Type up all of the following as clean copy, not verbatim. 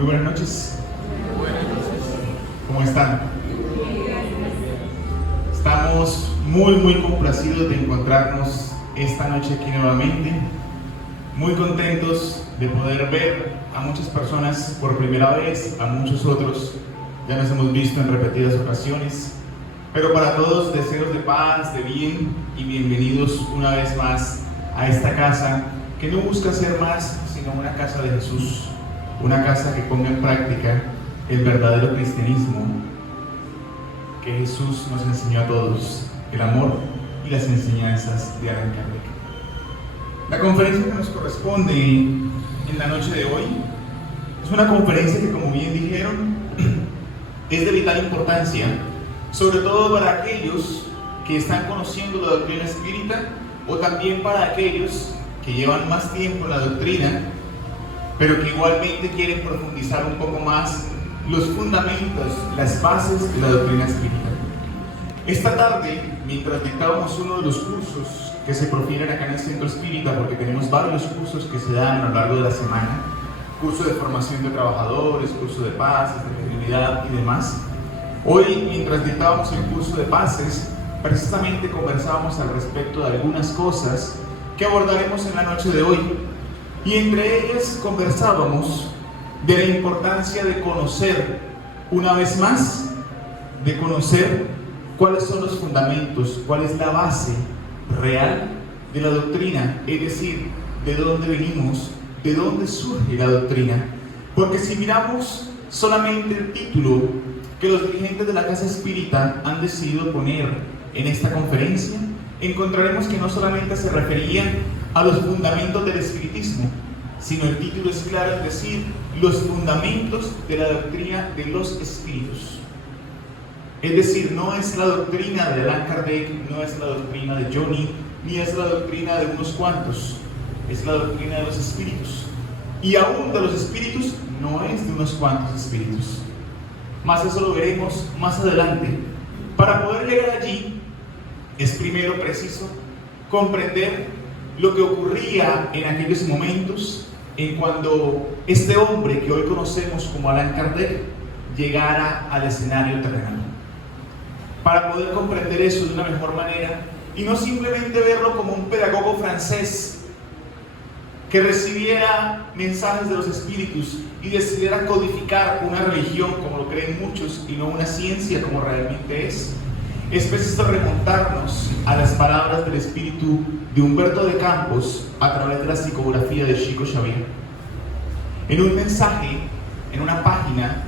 Muy buenas noches. ¿Cómo están? Estamos muy complacidos de encontrarnos esta noche aquí nuevamente. Muy contentos de poder ver a muchas personas por primera vez, a muchos otros ya nos hemos visto en repetidas ocasiones. Pero para todos, deseos de paz, de bien y bienvenidos una vez más a esta casa que no busca ser más sino una casa de Jesús, una casa que ponga en práctica el verdadero cristianismo que Jesús nos enseñó a todos, el amor y las enseñanzas de Allan Kardec. La conferencia que nos corresponde en la noche de hoy es una conferencia que, como bien dijeron, es de vital importancia, sobre todo para aquellos que están conociendo la doctrina espírita o también para aquellos que llevan más tiempo en la doctrina, pero que igualmente quieren profundizar un poco más los fundamentos, las bases de la doctrina espírita. Esta tarde, mientras dictábamos uno de los cursos que se profieren acá en el Centro Espírita, porque tenemos varios cursos que se dan a lo largo de la semana, curso de formación de trabajadores, curso de pases, de fidelidad y demás. Hoy, mientras dictábamos el curso de pases, precisamente conversábamos al respecto de algunas cosas que abordaremos en la noche de hoy. Y entre ellas conversábamos de la importancia de conocer, una vez más, de conocer cuáles son los fundamentos, cuál es la base real de la doctrina, es decir, de dónde venimos, de dónde surge la doctrina. Porque si miramos solamente el título que los dirigentes de la Casa Espírita han decidido poner en esta conferencia, encontraremos que no solamente se referían a los fundamentos del espiritismo, sino el título es claro, es decir, los fundamentos de la doctrina de los espíritus. Es decir, no es la doctrina de Allan Kardec, no es la doctrina de Johnny, ni es la doctrina de unos cuantos, es la doctrina de los espíritus. Y aún de los espíritus, no es de unos cuantos espíritus. Más eso lo veremos más adelante. Para poder llegar allí, es primero preciso comprender lo que ocurría en aquellos momentos en cuando este hombre que hoy conocemos como Allan Kardec llegara al escenario terrenal. Para poder comprender eso de una mejor manera y no simplemente verlo como un pedagogo francés que recibiera mensajes de los espíritus y decidiera codificar una religión como lo creen muchos y no una ciencia como realmente es preciso remontarnos a las palabras del espíritu de Humberto de Campos a través de la psicografía de Chico Xavier. En un mensaje, en una página,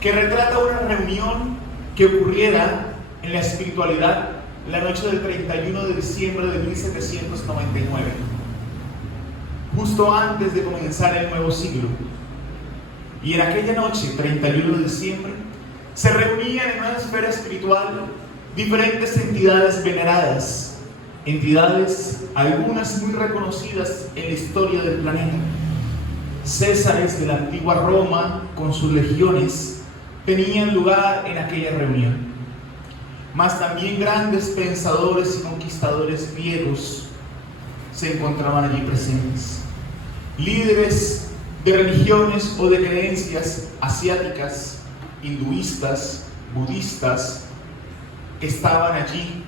que retrata una reunión que ocurriera en la espiritualidad la noche del 31 de diciembre de 1799, justo antes de comenzar el nuevo siglo. Y en aquella noche, 31 de diciembre, se reunían en una esfera espiritual diferentes entidades veneradas, entidades algunas muy reconocidas en la historia del planeta. Césares de la antigua Roma con sus legiones tenían lugar en aquella reunión, mas también grandes pensadores y conquistadores griegos se encontraban allí presentes. Líderes de religiones o de creencias asiáticas, hinduistas, budistas, estaban allí,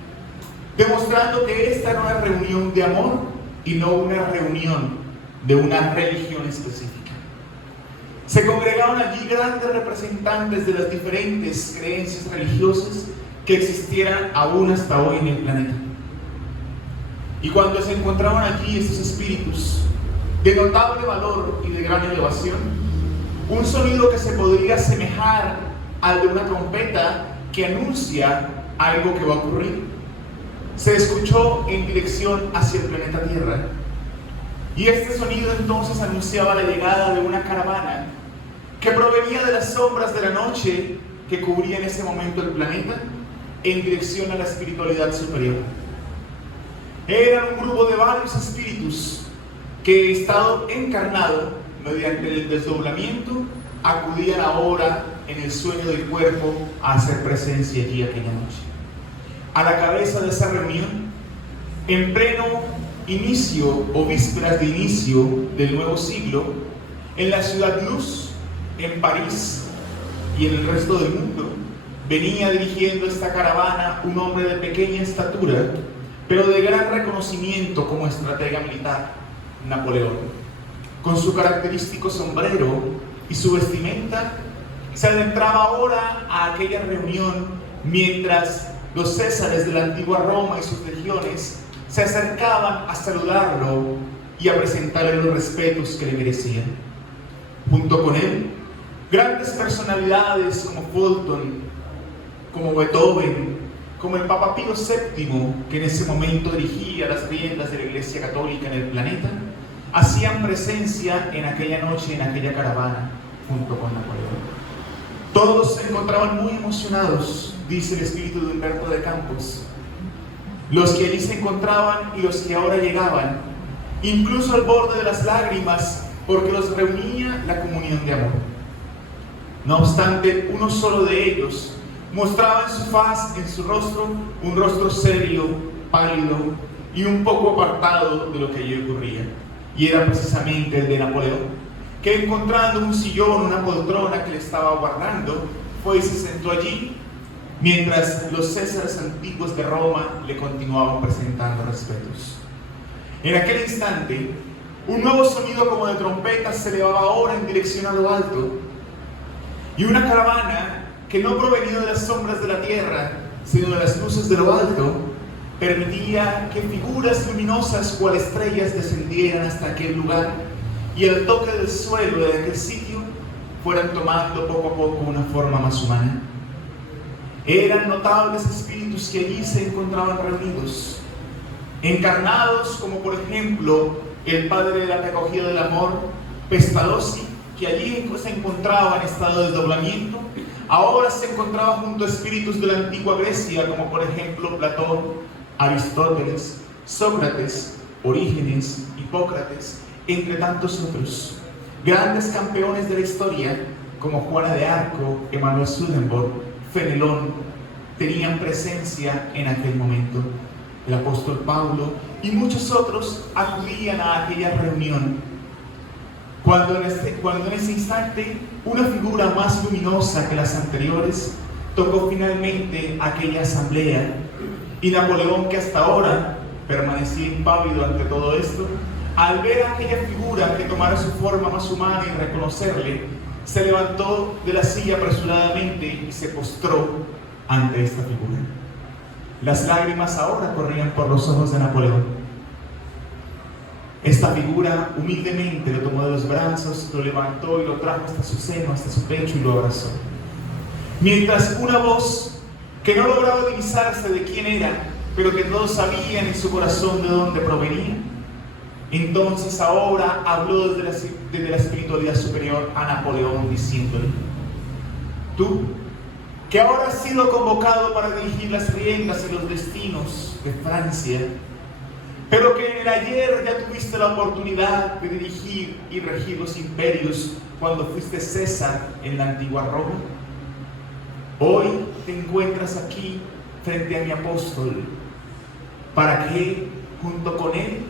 demostrando que esta era una reunión de amor y no una reunión de una religión específica. Se congregaban allí grandes representantes de las diferentes creencias religiosas que existieran aún hasta hoy en el planeta. Y cuando se encontraban allí estos espíritus de notable valor y de gran elevación, un sonido que se podría asemejar al de una trompeta que anuncia algo que va a ocurrir, se escuchó en dirección hacia el planeta Tierra. Y este sonido entonces anunciaba la llegada de una caravana que provenía de las sombras de la noche que cubría en ese momento el planeta en dirección a la espiritualidad superior. Era un grupo de varios espíritus que, estado encarnado mediante el desdoblamiento, acudían ahora en el sueño del cuerpo a hacer presencia allí aquella noche. A la cabeza de esa reunión, en pleno inicio o vísperas de inicio del nuevo siglo, en la ciudad luz, en París y en el resto del mundo, venía dirigiendo esta caravana un hombre de pequeña estatura, pero de gran reconocimiento como estratega militar, Napoleón. Con su característico sombrero y su vestimenta, se adentraba ahora a aquella reunión mientras los césares de la antigua Roma y sus legiones se acercaban a saludarlo y a presentarle los respetos que le merecían. Junto con él, grandes personalidades como Fulton, como Beethoven, como el Papa Pío VII, que en ese momento dirigía las riendas de la Iglesia Católica en el planeta, hacían presencia en aquella noche, en aquella caravana, junto con Napoleón. Todos se encontraban muy emocionados, dice el espíritu de Humberto de Campos. Los que allí se encontraban y los que ahora llegaban, incluso al borde de las lágrimas, porque los reunía la comunión de amor. No obstante, uno solo de ellos mostraba en su faz, en su rostro, un rostro serio, pálido y un poco apartado de lo que allí ocurría. Y era precisamente el de Napoleón, que encontrando un sillón, una poltrona que le estaba guardando, fue y se sentó allí, mientras los césares antiguos de Roma le continuaban presentando respetos. En aquel instante, un nuevo sonido como de trompeta se elevaba ahora en dirección a lo alto, y una caravana que no provenía de las sombras de la tierra, sino de las luces de lo alto, permitía que figuras luminosas cual estrellas descendieran hasta aquel lugar y al toque del suelo de aquel sitio fueran tomando poco a poco una forma más humana. Eran notables espíritus que allí se encontraban reunidos, encarnados como por ejemplo el padre de la pedagogía del amor, Pestalozzi, que allí se encontraba en estado de desdoblamiento. Ahora se encontraba junto a espíritus de la antigua Grecia, como por ejemplo Platón, Aristóteles, Sócrates, Orígenes, Hipócrates, entre tantos otros. Grandes campeones de la historia, como Juana de Arco, Emanuel Swedenborg, Fenelón, tenían presencia en aquel momento. El apóstol Pablo y muchos otros acudían a aquella reunión. Cuando en ese instante una figura más luminosa que las anteriores tocó finalmente aquella asamblea, y Napoleón, que hasta ahora permanecía impávido ante todo esto, al ver a aquella figura que tomara su forma más humana y reconocerle, se levantó de la silla apresuradamente y se postró ante esta figura. Las lágrimas ahora corrían por los ojos de Napoleón. Esta figura humildemente lo tomó de los brazos, lo levantó y lo trajo hasta su seno, hasta su pecho y lo abrazó. Mientras una voz que no lograba divisarse de quién era, pero que todos sabían en su corazón de dónde provenía, entonces ahora habló desde la espiritualidad superior a Napoleón, diciéndole: tú, que ahora has sido convocado para dirigir las riendas y los destinos de Francia, pero que en el ayer ya tuviste la oportunidad de dirigir y regir los imperios cuando fuiste César en la antigua Roma, hoy te encuentras aquí frente a mi apóstol para que junto con él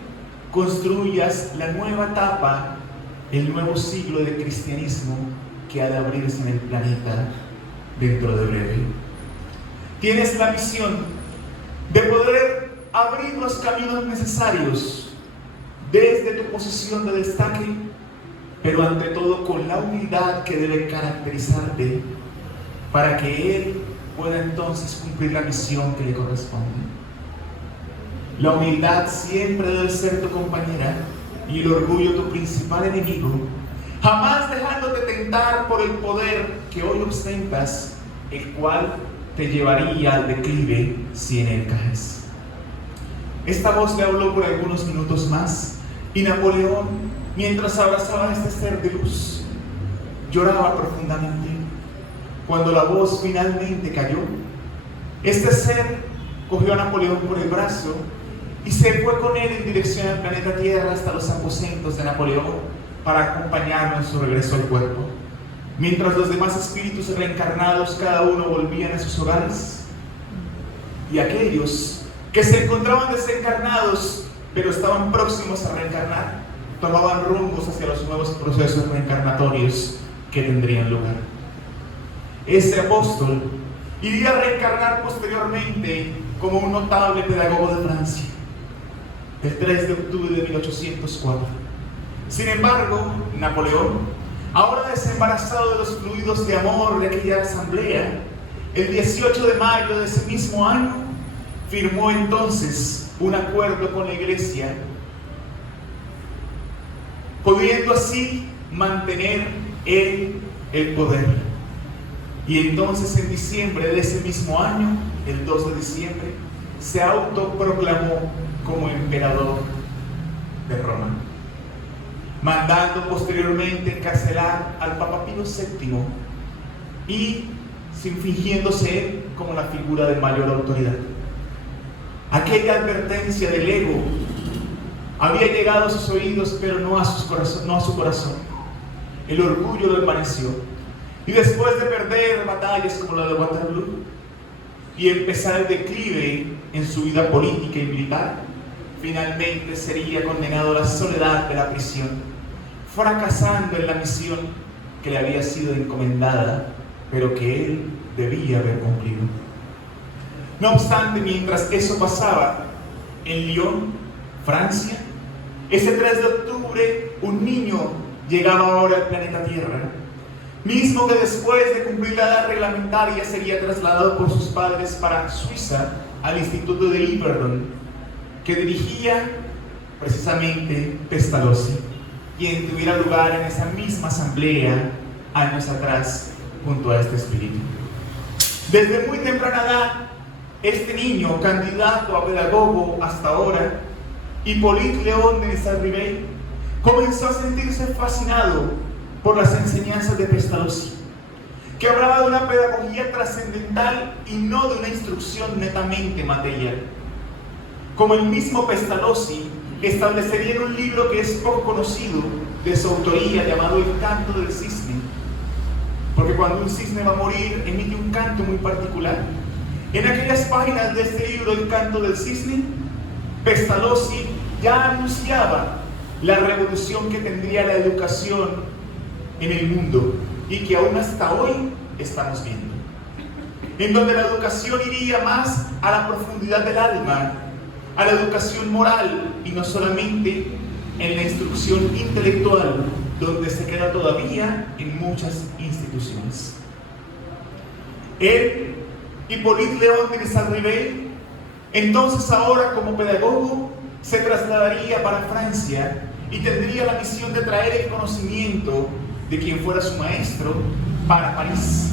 construyas la nueva etapa, el nuevo siglo de cristianismo que ha de abrirse en el planeta dentro de breve. Tienes la misión de poder abrir los caminos necesarios desde tu posición de destaque, pero ante todo con la humildad que debe caracterizarte para que Él pueda entonces cumplir la misión que le corresponde. La humildad siempre debe ser tu compañera y el orgullo tu principal enemigo, jamás dejándote tentar por el poder que hoy ostentas, el cual te llevaría al declive si en él caes. Esta voz le habló por algunos minutos más, y Napoleón, mientras abrazaba a este ser de luz, lloraba profundamente. Cuando la voz finalmente cayó, este ser cogió a Napoleón por el brazo y se fue con él en dirección al planeta Tierra hasta los aposentos de Napoleón para acompañarlo en su regreso al cuerpo. Mientras los demás espíritus reencarnados cada uno volvían a sus hogares, y aquellos que se encontraban desencarnados pero estaban próximos a reencarnar tomaban rumbos hacia los nuevos procesos reencarnatorios que tendrían lugar. Ese apóstol iría a reencarnar posteriormente como un notable pedagogo de Francia, el 3 de octubre de 1804. Sin embargo, Napoleón, ahora desembarazado de los fluidos de amor de aquella asamblea, el 18 de mayo de ese mismo año, firmó entonces un acuerdo con la Iglesia, pudiendo así mantener él el poder. Y entonces en diciembre de ese mismo año, el 2 de diciembre, se autoproclamó como emperador de Roma, mandando posteriormente encarcelar al Papa Pío VII y fingiéndose él como la figura de mayor autoridad. Aquella advertencia del ego había llegado a sus oídos, pero no a su corazón. El orgullo lo envaneció. Y después de perder batallas como la de Waterloo y empezar el declive en su vida política y militar, finalmente sería condenado a la soledad de la prisión, fracasando en la misión que le había sido encomendada, pero que él debía haber cumplido. No obstante, mientras eso pasaba en Lyon, Francia, ese 3 de octubre, un niño llegaba ahora al planeta Tierra, mismo que después de cumplir la edad reglamentaria sería trasladado por sus padres para Suiza, al Instituto de Yverdon, que dirigía precisamente Pestalozzi, quien tuviera lugar en esa misma asamblea años atrás junto a este espíritu. Desde muy temprana edad, este niño, candidato a pedagogo hasta ahora, Hippolyte Léon de Saint-Rivé, comenzó a sentirse fascinado por las enseñanzas de Pestalozzi, que hablaba de una pedagogía trascendental y no de una instrucción netamente material. Como el mismo Pestalozzi establecería en un libro que es poco conocido de su autoría, llamado El Canto del Cisne, porque cuando un cisne va a morir emite un canto muy particular. En aquellas páginas de este libro, El Canto del Cisne, Pestalozzi ya anunciaba la revolución que tendría la educación en el mundo y que aún hasta hoy estamos viendo, en donde la educación iría más a la profundidad del alma, a la educación moral y no solamente en la instrucción intelectual, donde se queda todavía en muchas instituciones. Él, Hippolyte Léon de Saint-Rivé, entonces ahora como pedagogo se trasladaría para Francia y tendría la misión de traer el conocimiento de quien fuera su maestro para París,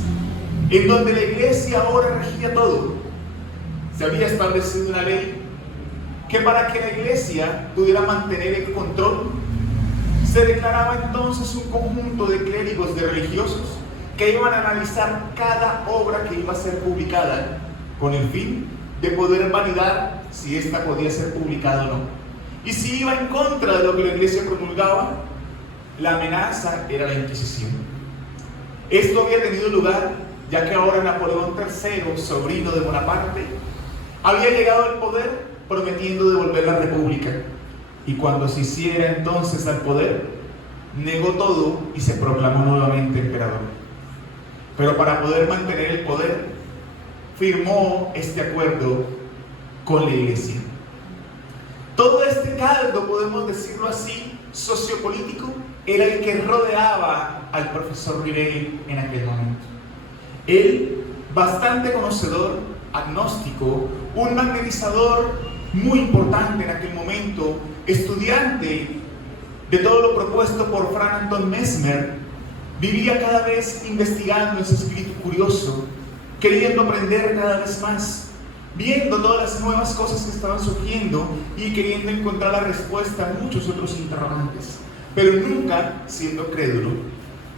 en donde la Iglesia ahora regía todo. Se había establecido una ley que para que la Iglesia pudiera mantener el control, se declaraba entonces un conjunto de clérigos, de religiosos, que iban a analizar cada obra que iba a ser publicada, con el fin de poder validar si ésta podía ser publicada o no. Y si iba en contra de lo que la Iglesia promulgaba, la amenaza era la Inquisición. Esto había tenido lugar ya que ahora Napoleón III, sobrino de Bonaparte, había llegado al poder prometiendo devolver la República. Y cuando se hiciera entonces al poder, negó todo y se proclamó nuevamente emperador. Pero para poder mantener el poder, firmó este acuerdo con la Iglesia. Todo este caldo, podemos decirlo así, sociopolítico, era el que rodeaba al profesor Rivé en aquel momento. Él, bastante conocedor, agnóstico, un magnetizador muy importante en aquel momento, estudiante de todo lo propuesto por Franz Anton Mesmer, vivía cada vez investigando ese espíritu curioso, queriendo aprender cada vez más, viendo todas las nuevas cosas que estaban surgiendo y queriendo encontrar la respuesta a muchos otros interrogantes, pero nunca siendo crédulo.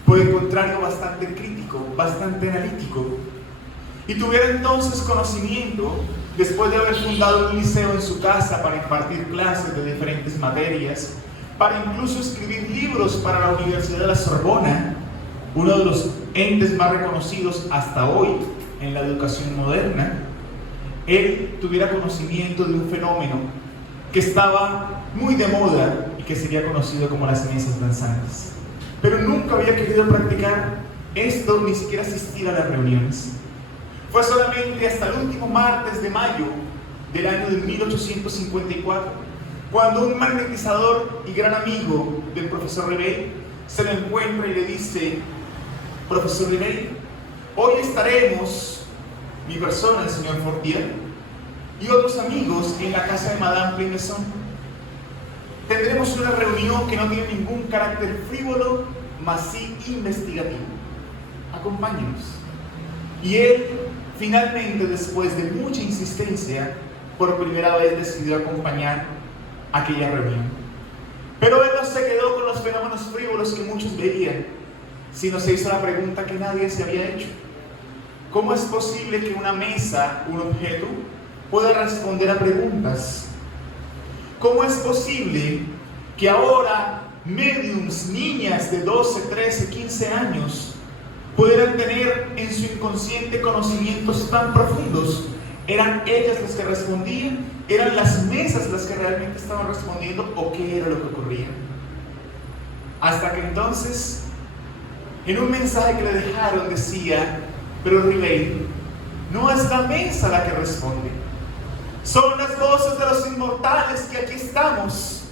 Por el contrario, bastante crítico, bastante analítico. Y tuviera entonces conocimiento, después de haber fundado un liceo en su casa para impartir clases de diferentes materias, para incluso escribir libros para la Universidad de la Sorbona, uno de los entes más reconocidos hasta hoy en la educación moderna. Él tuviera conocimiento de un fenómeno que estaba muy de moda y que sería conocido como las ciencias danzantes. pero nunca había querido practicar esto, ni siquiera asistir a las reuniones. Fue solamente hasta el último martes de mayo del año de 1854, cuando un magnetizador y gran amigo del profesor Ribeiro se lo encuentra y le dice: profesor Ribeiro, hoy estaremos, mi persona, el señor Fortier, y otros amigos en la casa de Madame Plimeson. Tendremos una reunión que no tiene ningún carácter frívolo, mas sí investigativo. Acompáñenos. Y él, finalmente, después de mucha insistencia, por primera vez decidió acompañar aquella reunión. Pero él no se quedó con los fenómenos frívolos que muchos veían, sino se hizo la pregunta que nadie se había hecho: ¿cómo es posible que una mesa, un objeto, pueda responder a preguntas? ¿Cómo es posible que ahora médiums, niñas de 12, 13, 15 años, puedan tener en su inconsciente conocimientos tan profundos? ¿Eran ellas las que respondían? ¿Eran las mesas las que realmente estaban respondiendo? ¿O qué era lo que ocurría? Hasta que entonces, en un mensaje que le dejaron, decía: pero Ribeiro, no es la mesa la que responde, son las voces de los inmortales que aquí estamos,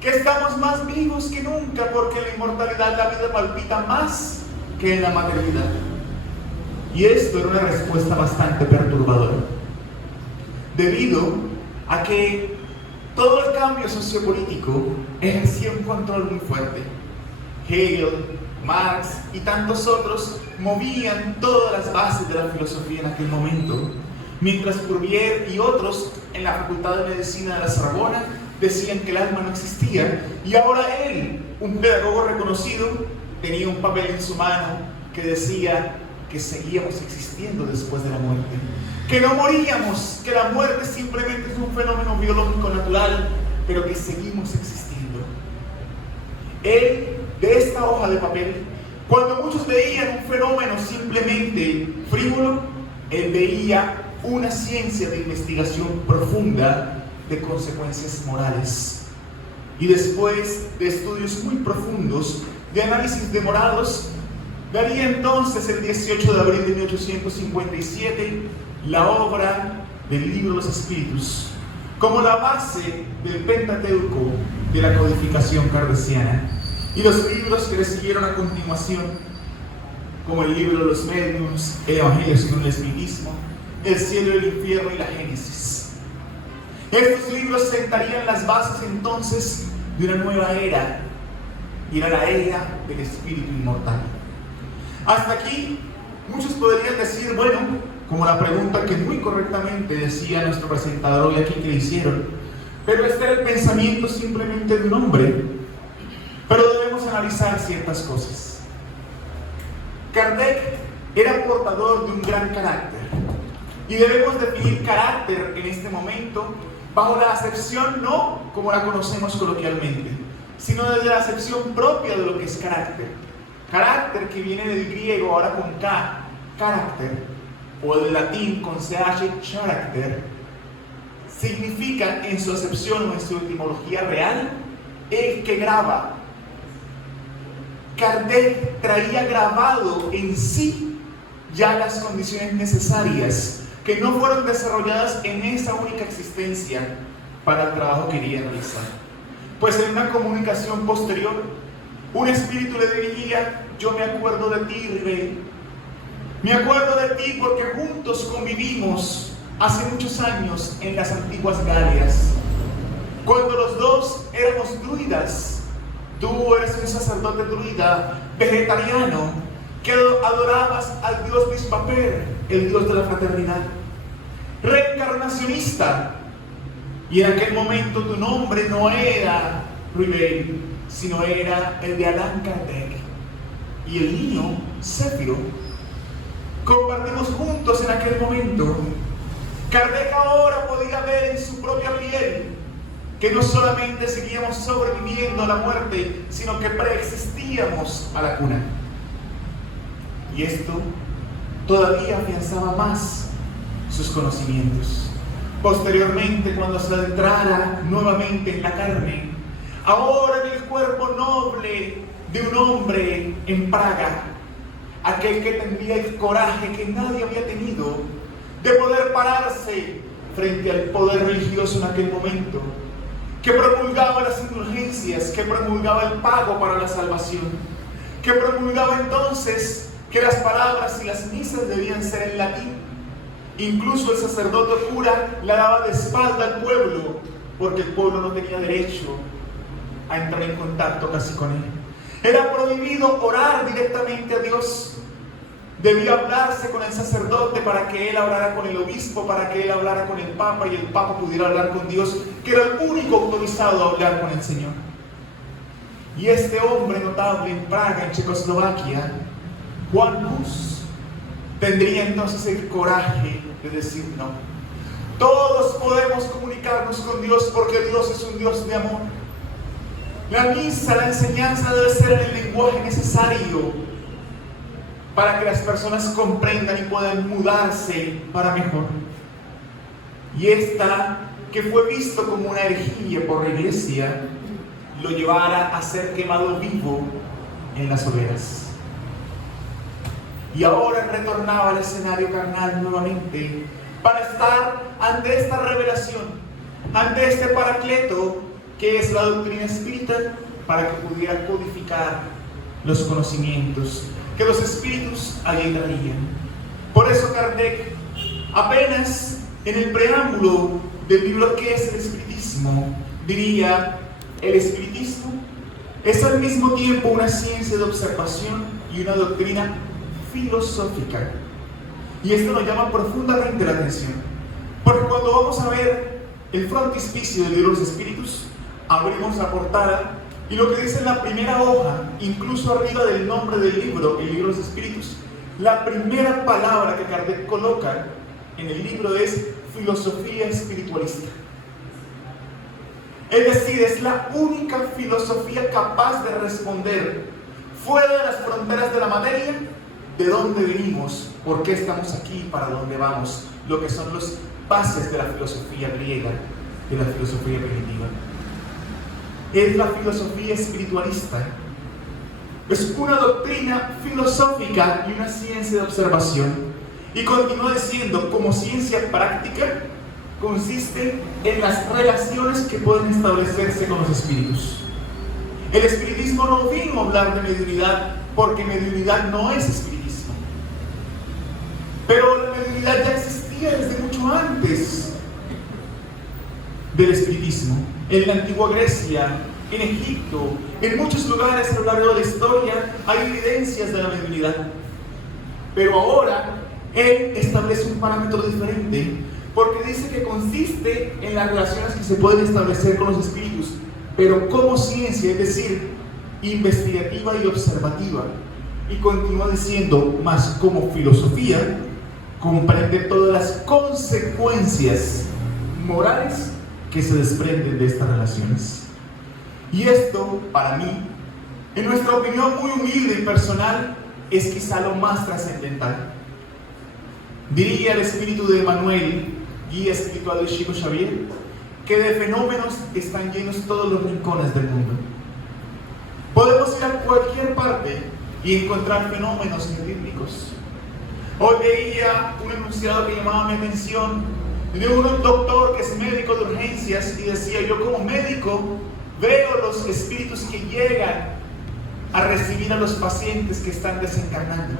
que estamos más vivos que nunca, porque en la inmortalidad la vida palpita más que en la materialidad. Y esto era una respuesta bastante perturbadora, debido a que todo el cambio sociopolítico ejercía un control muy fuerte. Hegel, Marx y tantos otros movían todas las bases de la filosofía en aquel momento, mientras Fourier y otros en la Facultad de Medicina de la Sorbona decían que el alma no existía, y ahora él, un pedagogo reconocido, tenía un papel en su mano que decía que seguíamos existiendo después de la muerte, que no moríamos, que la muerte simplemente es un fenómeno biológico natural, pero que seguimos existiendo. Él, de esta hoja de papel, cuando muchos veían un fenómeno simplemente frívolo, él veía una ciencia de investigación profunda de consecuencias morales. Y después de estudios muy profundos, de análisis demorados, daría entonces el 18 de abril de 1857 la obra del Libro de los Espíritus, como la base del Pentateuco de la codificación kardeciana, y los libros que le siguieron a continuación, como el Libro de los Mediums, el Evangelio según el Espiritismo, el Cielo y el Infierno y la Génesis. Estos libros sentarían las bases entonces de una nueva era, y era la era del espíritu inmortal. Hasta aquí muchos podrían decir, bueno, como la pregunta que muy correctamente decía nuestro presentador hoy aquí que le hicieron, pero este era el pensamiento simplemente de un hombre. Pero debemos analizar ciertas cosas. Kardec era portador de un gran carácter, y debemos definir carácter en este momento bajo la acepción no como la conocemos coloquialmente, sino desde la acepción propia de lo que es carácter. Carácter, que viene del griego ahora con K, carácter, o del latín con CH, character, significa en su acepción o en su etimología real el que graba. Kardec traía grabado en sí ya las condiciones necesarias que no fueron desarrolladas en esa única existencia para el trabajo que quería realizar. Pues en una comunicación posterior, un espíritu le diría: yo me acuerdo de ti, Ribeiro, me acuerdo de ti porque juntos convivimos hace muchos años en las antiguas Galias, cuando los dos éramos druidas. Tú eres un sacerdote druida vegetariano que adorabas al dios Vispaper, el dios de la fraternidad, reencarnacionista. Y en aquel momento tu nombre no era Ribeiro, sino era el de Allan Kardec. Y el mío, Zéfiro. Compartimos juntos en aquel momento. Kardec ahora podía ver en su propia piel que no solamente seguíamos sobreviviendo a la muerte, sino que preexistíamos a la cuna. Y esto todavía afianzaba más sus conocimientos. Posteriormente, cuando se adentrara nuevamente en la carne, ahora en el cuerpo noble de un hombre en Praga, aquel que tendría el coraje que nadie había tenido de poder pararse frente al poder religioso en aquel momento, que promulgaba las indulgencias, que promulgaba el pago para la salvación, que promulgaba entonces que las palabras y las misas debían ser en latín. Incluso el sacerdote o cura la daba de espalda al pueblo, porque el pueblo no tenía derecho a entrar en contacto casi con él. Era prohibido orar directamente a Dios. Debía hablarse con el sacerdote para que él hablara con el obispo, para que él hablara con el papa y el papa pudiera hablar con Dios, que era el único autorizado a hablar con el Señor. Y este hombre notable en Praga, en Checoslovaquia, Juan Hus, tendría entonces el coraje de decir no. Todos podemos comunicarnos con Dios porque Dios es un Dios de amor. La misa, la enseñanza debe ser en el lenguaje necesario para que las personas comprendan y puedan mudarse para mejor. Y esta, que fue visto como una herejía por la iglesia, lo llevara a ser quemado vivo en las hogueras. Y ahora retornaba al escenario carnal nuevamente para estar ante esta revelación, ante este paracleto que es la doctrina espírita, para que pudiera codificar los conocimientos que los espíritus allí traían. Por eso Kardec, apenas en el preámbulo del libro ¿Qué es el espiritismo?, diría: el espiritismo es al mismo tiempo una ciencia de observación y una doctrina filosófica. Y esto nos llama profundamente la atención, porque cuando vamos a ver el frontispicio del libro de los espíritus, abrimos la portada y lo que dice en la primera hoja, incluso arriba del nombre del libro, el libro de los espíritus, la primera palabra que Kardec coloca en el libro es filosofía espiritualista. Es decir, es la única filosofía capaz de responder fuera de las fronteras de la materia, de dónde venimos, por qué estamos aquí, para dónde vamos, lo que son las bases de la filosofía griega, de la filosofía primitiva. Es la filosofía espiritualista. Es una doctrina filosófica y una ciencia de observación. Y continúa diciendo, como ciencia práctica, consiste en las relaciones que pueden establecerse con los espíritus. El espiritismo no vino a hablar de mediunidad, porque mediunidad no es espiritismo. Pero la mediunidad ya existía desde mucho antes del espiritismo. En la antigua Grecia, en Egipto, en muchos lugares a lo largo de la historia hay evidencias de la mediunidad. Pero ahora él establece un parámetro diferente, porque dice que consiste en las relaciones que se pueden establecer con los espíritus, pero como ciencia, es decir, investigativa y observativa. Y continúa diciendo, más como filosofía, comprende todas las consecuencias morales que se desprenden de estas relaciones. Y esto, para mí, en nuestra opinión muy humilde y personal, es quizá lo más trascendental. Diría el espíritu de Emmanuel, guía espiritual de Chico Xavier, que de fenómenos están llenos todos los rincones del mundo. Podemos ir a cualquier parte y encontrar fenómenos bíblicos. Hoy veía un enunciado que llamaba mi atención de un doctor que es médico de urgencias y decía: yo como médico veo los espíritus que llegan a recibir a los pacientes que están desencarnando,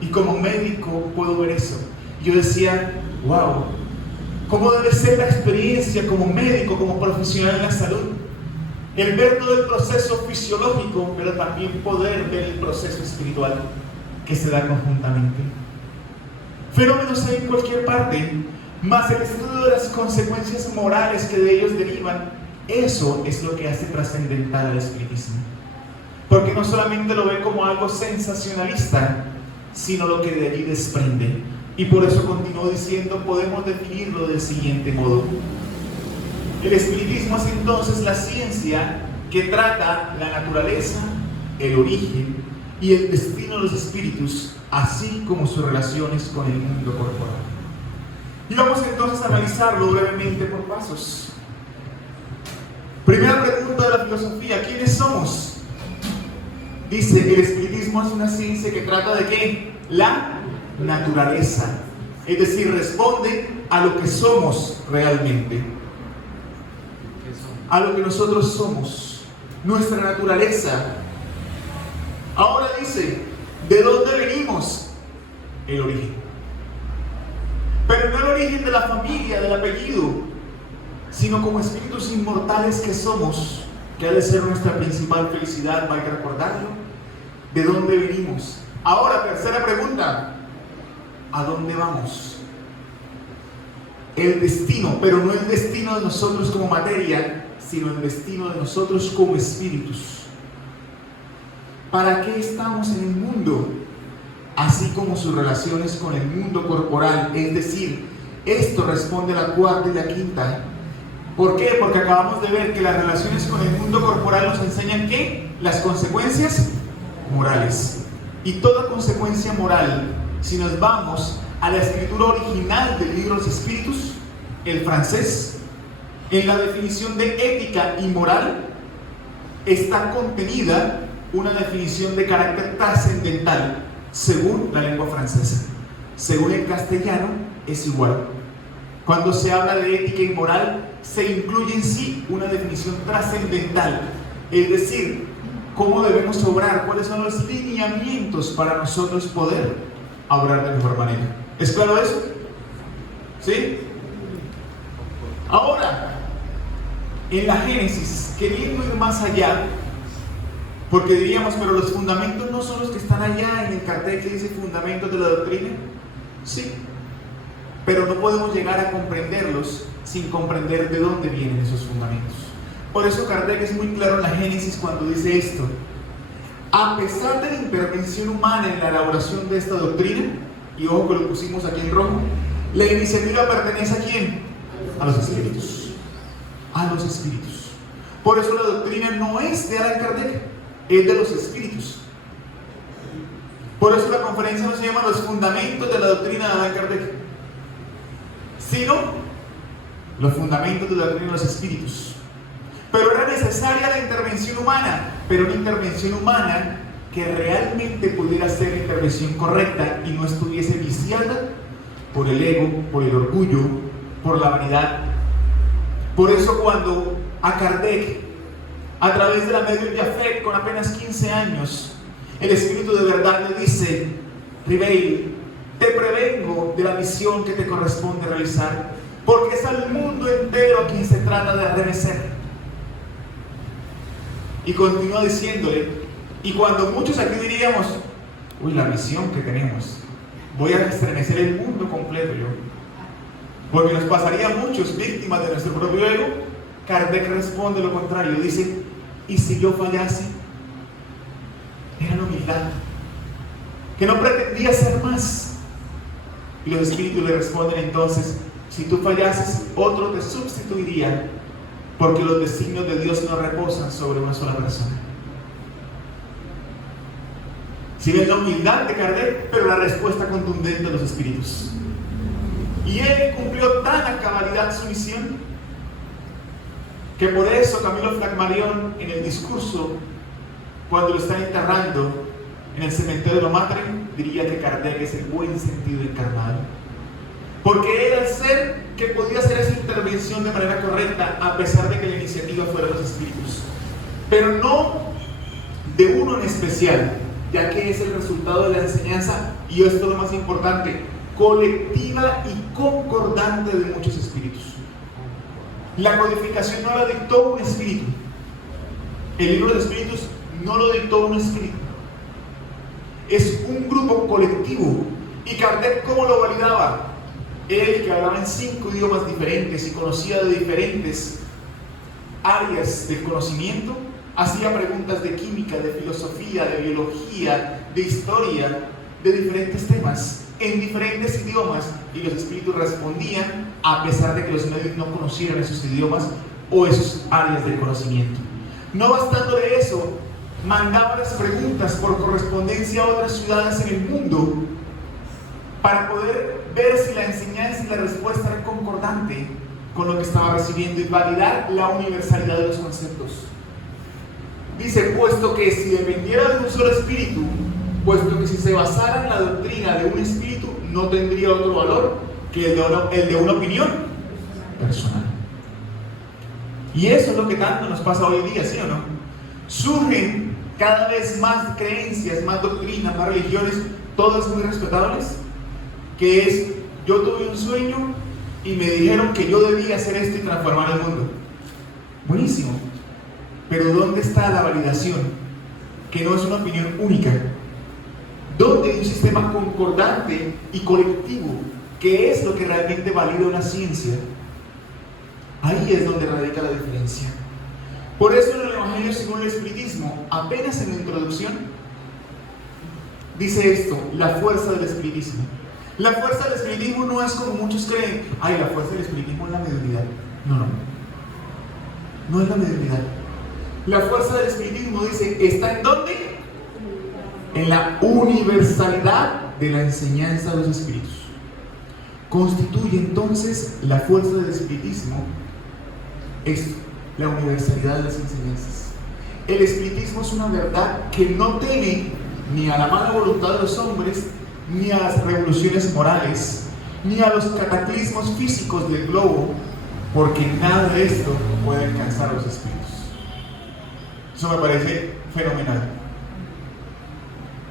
y como médico puedo ver eso. Yo decía: wow, ¿cómo debe ser la experiencia como médico, como profesional en la salud? El ver todo el proceso fisiológico, pero también poder ver el proceso espiritual que se da conjuntamente. Fenómenos hay en cualquier parte, más el estudio de las consecuencias morales que de ellos derivan, eso es lo que hace trascendental al espiritismo. Porque no solamente lo ve como algo sensacionalista, sino lo que de allí desprende. Y por eso continúo diciendo, podemos definirlo del siguiente modo: el espiritismo es entonces la ciencia que trata la naturaleza, el origen y el destino de los espíritus, así como sus relaciones con el mundo corporal. Y vamos entonces a analizarlo brevemente por pasos. Primera pregunta de la filosofía: ¿quiénes somos? Dice, el espiritismo es una ciencia que trata de ¿qué? La naturaleza. Es decir, responde a lo que somos realmente. A lo que nosotros somos. Nuestra naturaleza. Ahora dice, ¿de dónde venimos? El origen. Pero no el origen de la familia, del apellido, sino como espíritus inmortales que somos, que ha de ser nuestra principal felicidad, hay que recordarlo. ¿De dónde venimos? Ahora, tercera pregunta. ¿A dónde vamos? El destino, pero no el destino de nosotros como materia, sino el destino de nosotros como espíritus. ¿Para qué estamos en el mundo? Así como sus relaciones con el mundo corporal. Es decir, esto responde a la cuarta y la quinta. ¿Por qué? Porque acabamos de ver que las relaciones con el mundo corporal nos enseñan ¿qué? Las consecuencias morales. Y toda consecuencia moral, si nos vamos a la escritura original del libro de los espíritus, el francés, en la definición de ética y moral, está contenida una definición de carácter trascendental, según la lengua francesa. Según el castellano, es igual. Cuando se habla de ética y moral, se incluye en sí una definición trascendental, es decir, cómo debemos obrar, cuáles son los lineamientos para nosotros poder obrar de mejor manera. ¿Es claro eso? ¿Sí? Ahora, en la Génesis, queriendo ir más allá, porque diríamos, pero los fundamentos no son los que están allá en el cartel que dice fundamentos de la doctrina. Sí, pero no podemos llegar a comprenderlos sin comprender de dónde vienen esos fundamentos. Por eso Kardec es muy claro en la Génesis cuando dice esto: a pesar de la intervención humana en la elaboración de esta doctrina, y ojo que lo pusimos aquí en rojo, la iniciativa pertenece ¿a quién? A los espíritus. A los espíritus. Por eso la doctrina no es de Allan Kardec, es de los espíritus. Por eso la conferencia no se llama los fundamentos de la doctrina de Allan Kardec, sino los fundamentos de la doctrina de los espíritus. Pero era necesaria la intervención humana, pero una intervención humana que realmente pudiera ser la intervención correcta y no estuviese viciada por el ego, por el orgullo, por la vanidad. Por eso cuando a Kardec, a través de la medium Jafet, con apenas 15 años, el Espíritu de verdad le dice: Ribeiro, te prevengo de la misión que te corresponde realizar, porque es al mundo entero a quien se trata de arremecer. Y continúa diciéndole, y cuando muchos aquí diríamos: uy, la misión que tenemos, voy a estremecer el mundo completo yo, porque nos pasaría muchos víctimas de nuestro propio ego. Kardec responde lo contrario, dice: ¿y si yo fallase? Era la humildad, que no pretendía ser más. Y los espíritus le responden entonces: si tú fallases, otro te sustituiría, porque los designios de Dios no reposan sobre una sola persona. Si ven la humildad de Kardec, pero la respuesta contundente de los espíritus. Y él cumplió tan a cabalidad su misión, que por eso Camilo Flammarion, en el discurso, cuando lo están enterrando en el cementerio de Montmartre, diría que Kardec es el buen sentido encarnado, porque era el ser que podía hacer esa intervención de manera correcta, a pesar de que la iniciativa fuera de los espíritus, pero no de uno en especial, ya que es el resultado de la enseñanza, y esto es lo más importante, colectiva y concordante de muchos espíritus. La codificación no la dictó un espíritu, el libro de espíritus no lo dictó un espíritu, es un grupo colectivo. ¿Y Kardec cómo lo validaba? Él, que hablaba en 5 idiomas diferentes y conocía de diferentes áreas del conocimiento, hacía preguntas de química, de filosofía, de biología, de historia, de diferentes temas, en diferentes idiomas, y los espíritus respondían a pesar de que los medios no conocieran esos idiomas o esas áreas del conocimiento. No bastando de eso, mandaba las preguntas por correspondencia a otras ciudades en el mundo para poder ver si la enseñanza y la respuesta era concordante con lo que estaba recibiendo y validar la universalidad de los conceptos. Dice, puesto que si dependiera de un solo espíritu, puesto que si se basara en la doctrina de un espíritu, no tendría otro valor que el de una opinión personal. Y eso es lo que tanto nos pasa hoy día, ¿sí o no? Surgen cada vez más creencias, más doctrinas, más religiones, todas muy respetables, que es, yo tuve un sueño y me dijeron que yo debía hacer esto y transformar el mundo. Buenísimo. Pero ¿dónde está la validación? Que no es una opinión única. ¿Dónde hay un sistema concordante y colectivo? ¿Qué es lo que realmente valida una ciencia? Ahí es donde radica la diferencia. Por eso en el Evangelio según el Espiritismo, apenas en la introducción, dice esto, la fuerza del espiritismo. La fuerza del espiritismo no es como muchos creen, ay, la fuerza del espiritismo es la mediunidad. No, no es la mediunidad. La fuerza del espiritismo dice, ¿está en dónde? En la universalidad de la enseñanza de los espíritus. Constituye entonces la fuerza del espiritismo es la universalidad de las enseñanzas. El espiritismo es una verdad que no teme ni a la mala voluntad de los hombres, ni a las revoluciones morales, ni a los cataclismos físicos del globo, porque nada de esto puede alcanzar a los espíritus. Eso me parece fenomenal.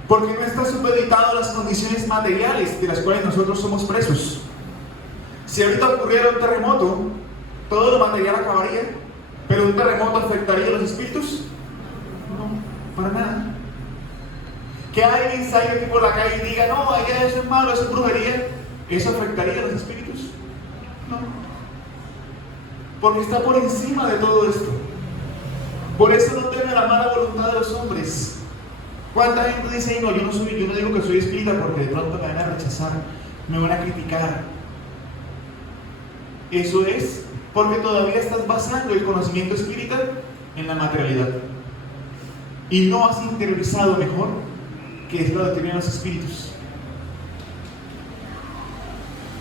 Porque no está supeditado a las condiciones materiales de las cuales nosotros somos presos. Si ahorita ocurriera un terremoto, todo lo material acabaría, pero un terremoto afectaría a los espíritus. No, para nada. Que alguien salga aquí por la calle y diga, no, allá eso es malo, eso es brujería, ¿eso afectaría a los espíritus? No. Porque está por encima de todo esto. Por eso no teme la mala voluntad de los hombres. ¿Cuánta gente dice, no, yo no digo que soy espírita porque de pronto me van a rechazar, me van a criticar? Eso es porque todavía estás basando el conocimiento espírita en la materialidad. Y no has interiorizado mejor que es la doctrina de los espíritus.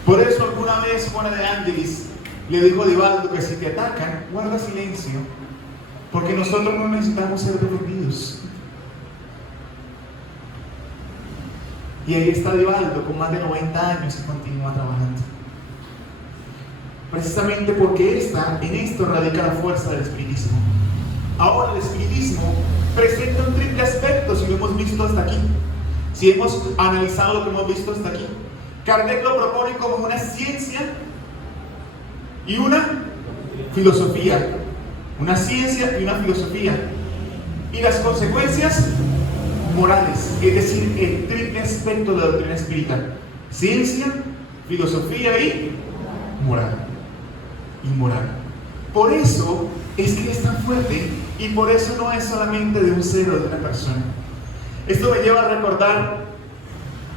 Por eso alguna vez Juana de Ángelis le dijo a Divaldo que si te atacan, guarda silencio, porque nosotros no necesitamos ser defendidos. Y ahí está Divaldo con más de 90 años y continúa trabajando. Precisamente porque en esto radica la fuerza del espiritismo. Ahora el espiritismo presenta un triple aspecto, si lo hemos visto hasta aquí. Si hemos analizado lo que hemos visto hasta aquí. Kardec lo propone como una ciencia y una filosofía. Una ciencia y una filosofía. Y las consecuencias morales, es decir, el triple aspecto de la doctrina espírita: ciencia, filosofía y moral. Por eso es que es tan fuerte, y por eso no es solamente de un ser o de una persona. Esto me lleva a recordar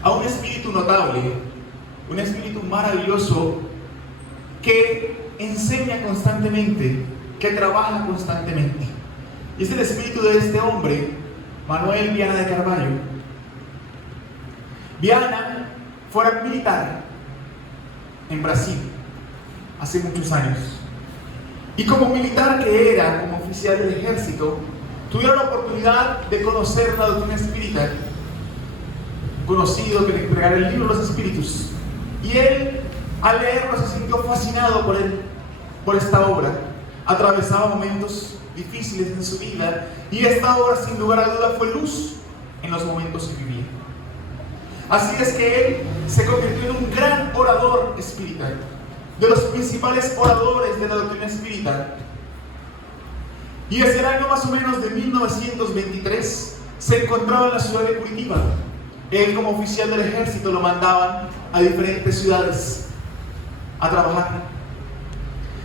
a un espíritu notable, un espíritu maravilloso que enseña constantemente, que trabaja constantemente. Y es el espíritu de este hombre, Manuel Viana de Carvalho. Viana fue militar en Brasil hace muchos años. Y como militar que era, como oficial del ejército, tuvieron la oportunidad de conocer la doctrina espírita, conocido que le entregara el libro de los espíritus. Y él, al leerlo, se sintió fascinado por esta obra. Atravesaba momentos difíciles en su vida, y esta obra, sin lugar a duda, fue luz en los momentos que vivía. Así es que él se convirtió en un gran orador espiritual, de los principales oradores de la doctrina espírita. Y ese el año más o menos de 1923 se encontraba en la ciudad de Curitiba. Él, como oficial del ejército, lo mandaban a diferentes ciudades a trabajar.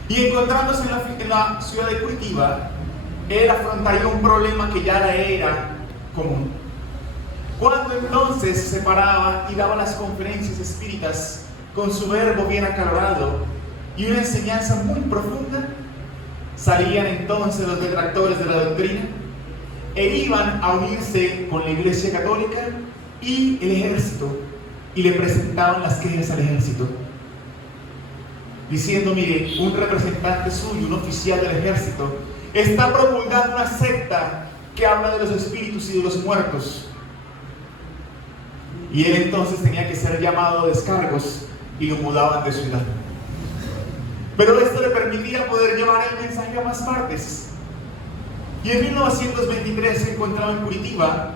Y encontrándose en la ciudad de Curitiba, él afrontaría un problema que ya era común. Cuando entonces se paraba y daba las conferencias espíritas con su verbo bien acalorado y una enseñanza muy profunda, salían entonces los detractores de la doctrina e iban a unirse con la Iglesia Católica y el ejército, y le presentaban las quejas al ejército, diciendo: mire, un representante suyo, un oficial del ejército, está promulgando una secta que habla de los espíritus y de los muertos. Y él entonces tenía que ser llamado a descargos y lo mudaban de ciudad. Pero esto le permitía poder llevar el mensaje a más partes. Y en 1923 se encontraba en Curitiba,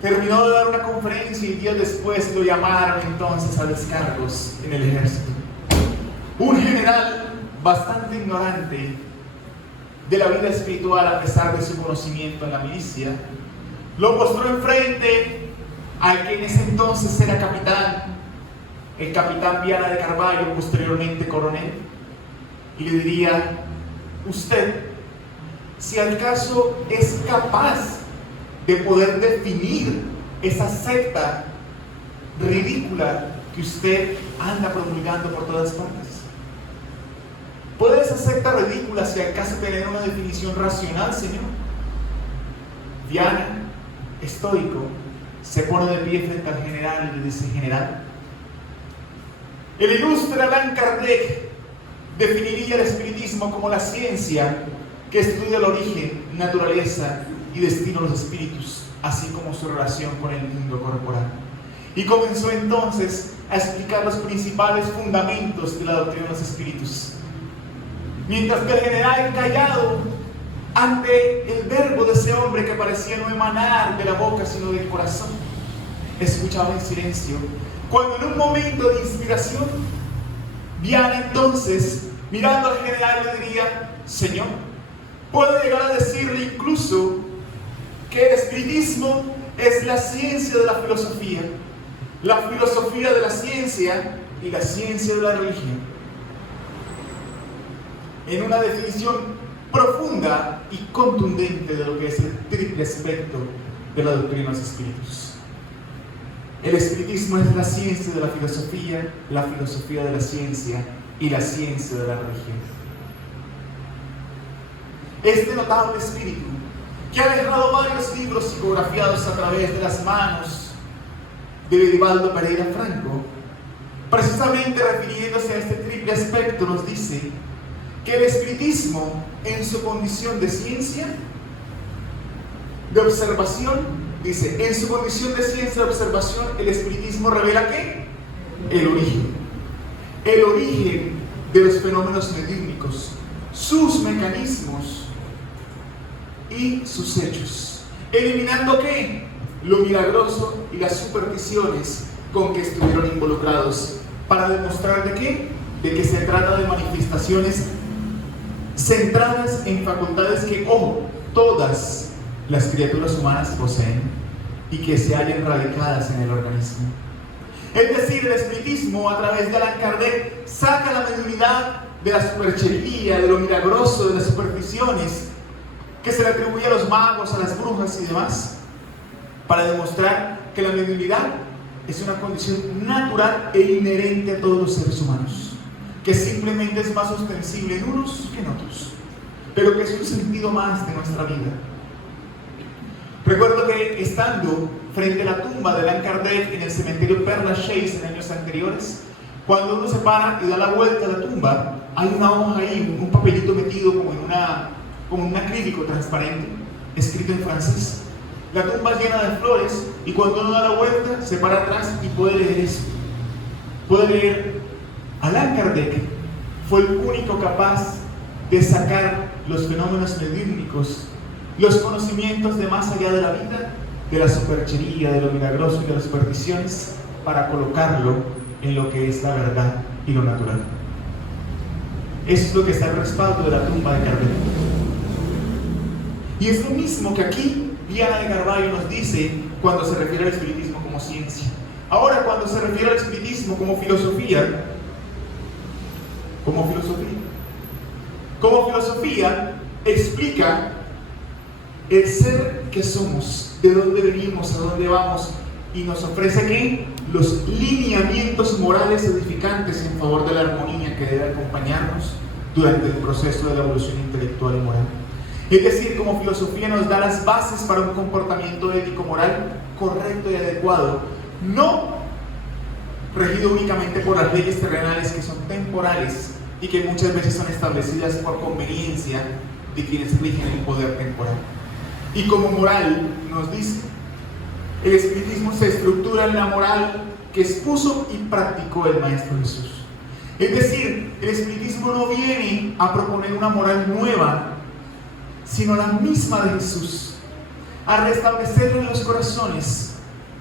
terminó de dar una conferencia y días después lo llamaron entonces a descargos en el ejército. Un general bastante ignorante de la vida espiritual a pesar de su conocimiento en la milicia, lo postró enfrente al que en ese entonces era capitán, el capitán Viana de Carvalho, posteriormente coronel, y le diría: usted, si al caso es capaz de poder definir esa secta ridícula que usted anda promulgando por todas partes. ¿Puede esa secta ridícula, si al caso, tener una definición racional, señor? Viana, estoico, se pone de pie frente al general y le dice: general, el ilustre Allan Kardec definiría el espiritismo como la ciencia que estudia el origen, naturaleza y destino de los espíritus, así como su relación con el mundo corporal. Y comenzó entonces a explicar los principales fundamentos de la doctrina de los espíritus. Mientras que el general, callado ante el verbo de ese hombre que parecía no emanar de la boca sino del corazón, escuchaba en silencio, cuando en un momento de inspiración, Viana entonces, mirando al general, le diría: señor, puedo llegar a decirle incluso que el espiritismo es la ciencia de la filosofía de la ciencia y la ciencia de la religión. En una definición profunda y contundente de lo que es el triple aspecto de la doctrina de los espíritus. El espiritismo es la ciencia de la filosofía de la ciencia y la ciencia de la religión. Este notable espíritu, que ha dejado varios libros psicografiados a través de las manos de Edivaldo Pereira Franco, precisamente refiriéndose a este triple aspecto, nos dice que el espiritismo, en su condición de ciencia, de observación, dice, en su condición de ciencia de observación, el espiritismo revela ¿qué? El origen de los fenómenos mediúmnicos, sus mecanismos y sus hechos, eliminando ¿qué? Lo milagroso y las supersticiones con que estuvieron involucrados, para demostrar ¿de qué? De que se trata de manifestaciones centradas en facultades que, ojo, todas las criaturas humanas poseen y que se hallan radicadas en el organismo. Es decir, el espiritismo, a través de Allan Kardec, saca la mediunidad de la superchería, de lo milagroso, de las supersticiones que se le atribuye a los magos, a las brujas y demás, para demostrar que la mediunidad es una condición natural e inherente a todos los seres humanos, que simplemente es más ostensible en unos que en otros, pero que es un sentido más de nuestra vida. Recuerdo que estando frente a la tumba de Allan Kardec en el cementerio Père Lachaise en años anteriores, cuando uno se para y da la vuelta a la tumba, hay una hoja ahí, un papelito metido como un acrílico transparente, escrito en francés. La tumba es llena de flores y cuando uno da la vuelta, se para atrás y puede leer eso. Puede leer: Allan Kardec fue el único capaz de sacar los fenómenos mediúmnicos, los conocimientos de más allá de la vida, de la superchería, de lo milagroso y de las supersticiones, para colocarlo en lo que es la verdad y lo natural. Eso es lo que está al respaldo de la tumba de Kardec. Y es lo mismo que aquí Viana de Carvalho nos dice cuando se refiere al espiritismo como ciencia. Ahora, cuando se refiere al espiritismo como filosofía, explica el ser que somos, de dónde venimos, a dónde vamos, y nos ofrece ¿qué? Los lineamientos morales edificantes en favor de la armonía que debe acompañarnos durante el proceso de la evolución intelectual y moral. Es decir, como filosofía nos da las bases para un comportamiento ético-moral correcto y adecuado, no regido únicamente por las leyes terrenales que son temporales y que muchas veces son establecidas por conveniencia de quienes rigen el poder temporal. Y como moral nos dice, el espiritismo se estructura en la moral que expuso y practicó el Maestro Jesús. Es decir, el espiritismo no viene a proponer una moral nueva, sino la misma de Jesús, a restablecer en los corazones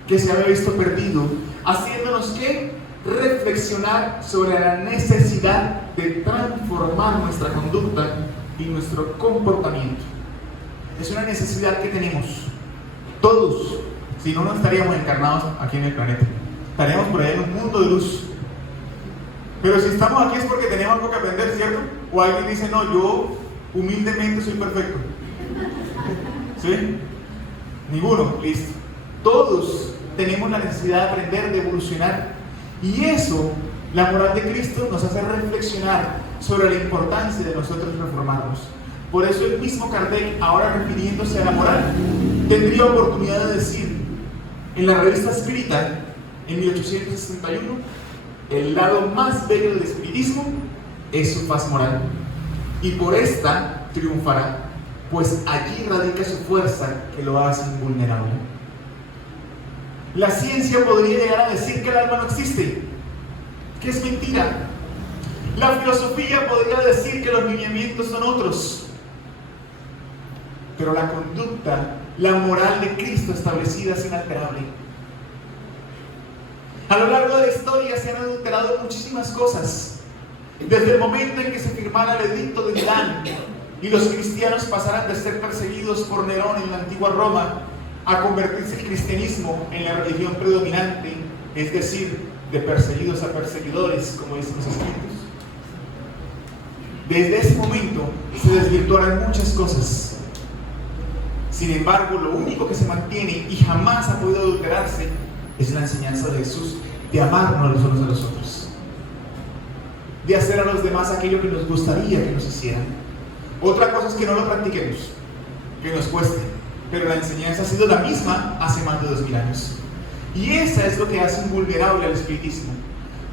que se había visto perdido, haciéndonos que reflexionar sobre la necesidad de transformar nuestra conducta y nuestro comportamiento. Es una necesidad que tenemos todos, si no, no estaríamos encarnados aquí en el planeta, estaríamos por ahí en un mundo de luz. Pero si estamos aquí es porque tenemos algo que aprender, ¿cierto? O alguien dice, no, yo humildemente soy perfecto. ¿Sí? Ninguno, listo. Todos tenemos la necesidad de aprender, de evolucionar. Y eso, la moral de Cristo nos hace reflexionar sobre la importancia de nosotros reformarnos. Por eso el mismo Kardec, ahora refiriéndose a la moral, tendría oportunidad de decir en la revista Espírita, en 1861, el lado más bello del espiritismo es su faz moral, y por esta triunfará, pues allí radica su fuerza que lo hace invulnerable. La ciencia podría llegar a decir que el alma no existe, que es mentira. La filosofía podría decir que los lineamientos son otros. Pero la conducta, la moral de Cristo establecida es inalterable. A lo largo de la historia se han adulterado muchísimas cosas. Desde el momento en que se firmara el edicto de Milán y los cristianos pasaran de ser perseguidos por Nerón en la antigua Roma a convertirse el cristianismo en la religión predominante, es decir, de perseguidos a perseguidores, como dicen los escritos. Desde ese momento se desvirtuaron muchas cosas. Sin embargo, lo único que se mantiene y jamás ha podido adulterarse es la enseñanza de Jesús, de amarnos los unos a los otros, de hacer a los demás aquello que nos gustaría que nos hicieran. Otra cosa es que no lo practiquemos, que nos cueste, pero la enseñanza ha sido la misma hace más de 2000 años. Y esa es lo que hace invulnerable al espiritismo.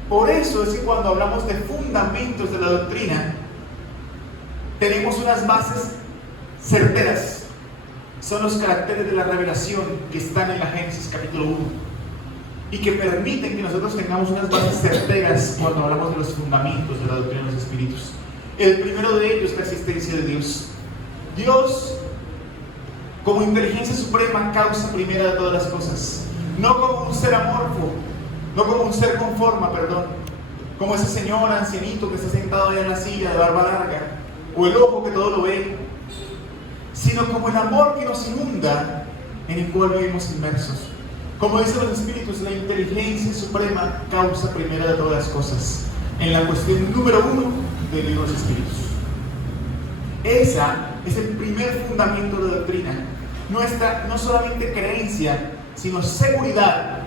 Por eso es que cuando hablamos de fundamentos de la doctrina, tenemos unas bases certeras. Son los caracteres de la revelación que están en la Génesis capítulo 1 y que permiten que nosotros tengamos unas bases certeras cuando hablamos de los fundamentos de la doctrina de los espíritus. El primero de ellos es la existencia de Dios. Dios, como inteligencia suprema, causa primera de todas las cosas, no como un ser amorfo, no como un ser con forma, como ese señor ancianito que está sentado allá en la silla de barba larga, o el ojo que todo lo ve, sino como el amor que nos inunda, en el cual vivimos inmersos. Como dicen los espíritus, la inteligencia suprema causa primera de todas las cosas, en la cuestión número 1 del libro de los espíritus. Esa es el primer fundamento de la doctrina, nuestra no solamente creencia, sino seguridad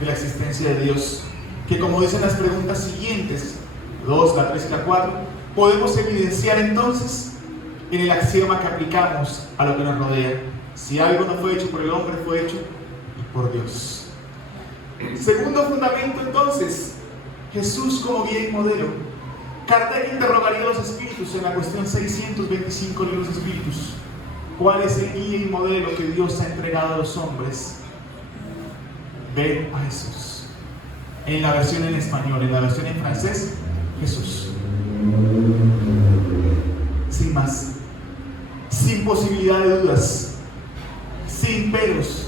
de la existencia de Dios, que como dicen las preguntas siguientes, 2, la 3 y la 4, podemos evidenciar entonces en el axioma que aplicamos a lo que nos rodea. Si algo no fue hecho por el hombre, fue hecho por Dios. Segundo fundamento entonces, Jesús como guía y modelo. Kardec interrogaría a los espíritus en la cuestión 625 de los espíritus. ¿Cuál es el guía y modelo que Dios ha entregado a los hombres? Ve a Jesús. En la versión en español, en la versión en francés, Jesús. Sin más, sin posibilidad de dudas, sin peros.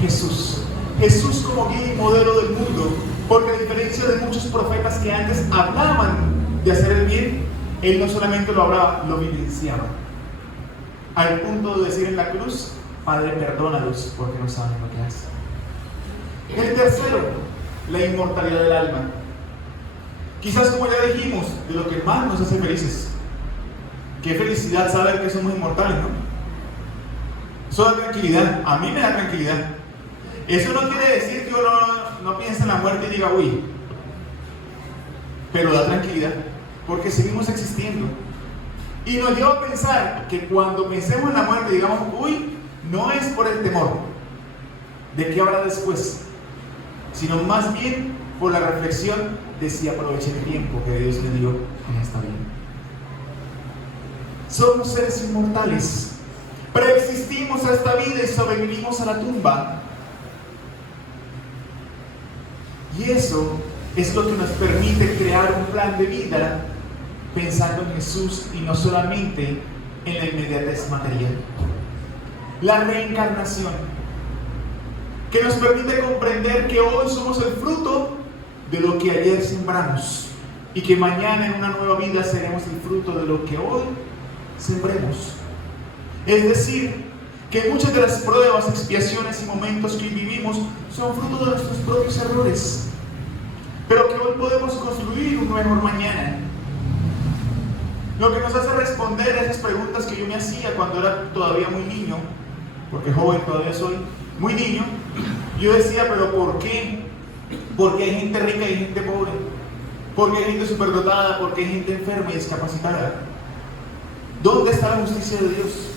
Jesús. Jesús como guía y modelo del mundo, porque a diferencia de muchos profetas que antes hablaban de hacer el bien, Él no solamente lo hablaba, lo vivenciaba. Al punto de decir en la cruz, Padre, perdónalos porque no saben lo que hacen. El tercero, la inmortalidad del alma. Quizás, como ya dijimos, de lo que más nos hace felices. Qué felicidad saber que somos inmortales, ¿no? Eso da tranquilidad, a mí me da tranquilidad. Eso no quiere decir que uno no piense en la muerte y diga, uy, pero da tranquilidad, porque seguimos existiendo. Y nos lleva a pensar que cuando pensemos en la muerte digamos, uy, no es por el temor de qué habrá después, sino más bien por la reflexión de si aproveché el tiempo que Dios le dio en esta vida. Somos seres inmortales. Preexistimos a esta vida y sobrevivimos a la tumba. Y eso es lo que nos permite crear un plan de vida pensando en Jesús y no solamente en la inmediatez material. La reencarnación, que nos permite comprender que hoy somos el fruto de lo que ayer sembramos y que mañana en una nueva vida seremos el fruto de lo que hoy sembremos. Es decir, que muchas de las pruebas, expiaciones y momentos que hoy vivimos son fruto de nuestros propios errores, pero que hoy podemos construir un mejor mañana. Lo que nos hace responder a esas preguntas que yo me hacía cuando era todavía muy niño, porque joven todavía soy, muy niño, yo decía, pero ¿por qué? Porque hay gente rica y hay gente pobre, porque hay gente superdotada, porque hay gente enferma y discapacitada. ¿Dónde está la justicia de Dios?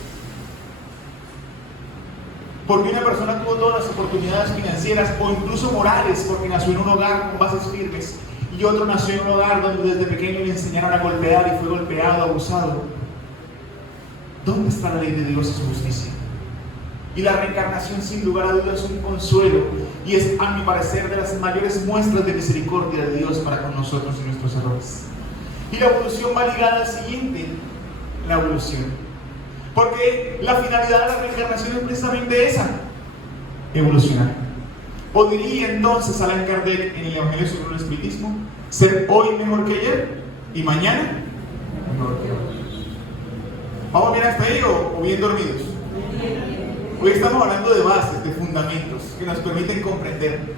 Porque una persona tuvo todas las oportunidades financieras o incluso morales, porque nació en un hogar con bases firmes, y otro nació en un hogar donde desde pequeño le enseñaron a golpear y fue golpeado, abusado. ¿Dónde está la ley de Dios y su justicia? Y la reencarnación, sin lugar a dudas, es un consuelo y es, a mi parecer, de las mayores muestras de misericordia de Dios para con nosotros y nuestros errores. Y la evolución va ligada al siguiente, la evolución. Porque la finalidad de la reencarnación es precisamente esa, evolucionar. O diría entonces Allan Kardec en el Evangelio sobre el Espiritismo, ser hoy mejor que ayer y mañana mejor que hoy. ¿Vamos bien hasta ahí o bien dormidos? Hoy estamos hablando de bases, de fundamentos que nos permiten comprender.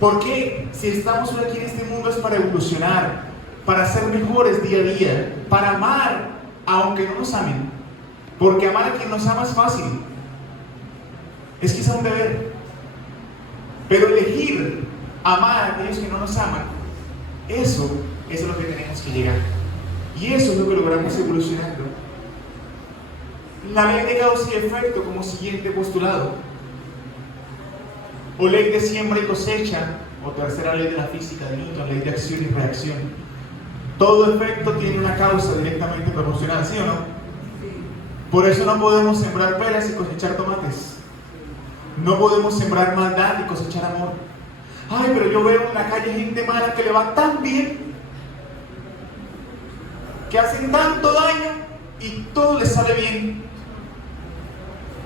¿Por qué? Si estamos hoy aquí en este mundo es para evolucionar, para ser mejores día a día, para amar aunque no nos amen. Porque amar a quien nos ama es fácil, es quizá un deber. Pero elegir amar a aquellos que no nos aman, eso es a lo que tenemos que llegar. Y eso es lo que logramos evolucionando. La ley de causa y efecto como siguiente postulado. O ley de siembra y cosecha, o tercera ley de la física de Newton, ley de acción y reacción. Todo efecto tiene una causa directamente proporcional, ¿sí o no? Por eso no podemos sembrar peras y cosechar tomates. No podemos sembrar maldad y cosechar amor. Ay, pero yo veo en la calle gente mala que le va tan bien, que hacen tanto daño y todo les sale bien.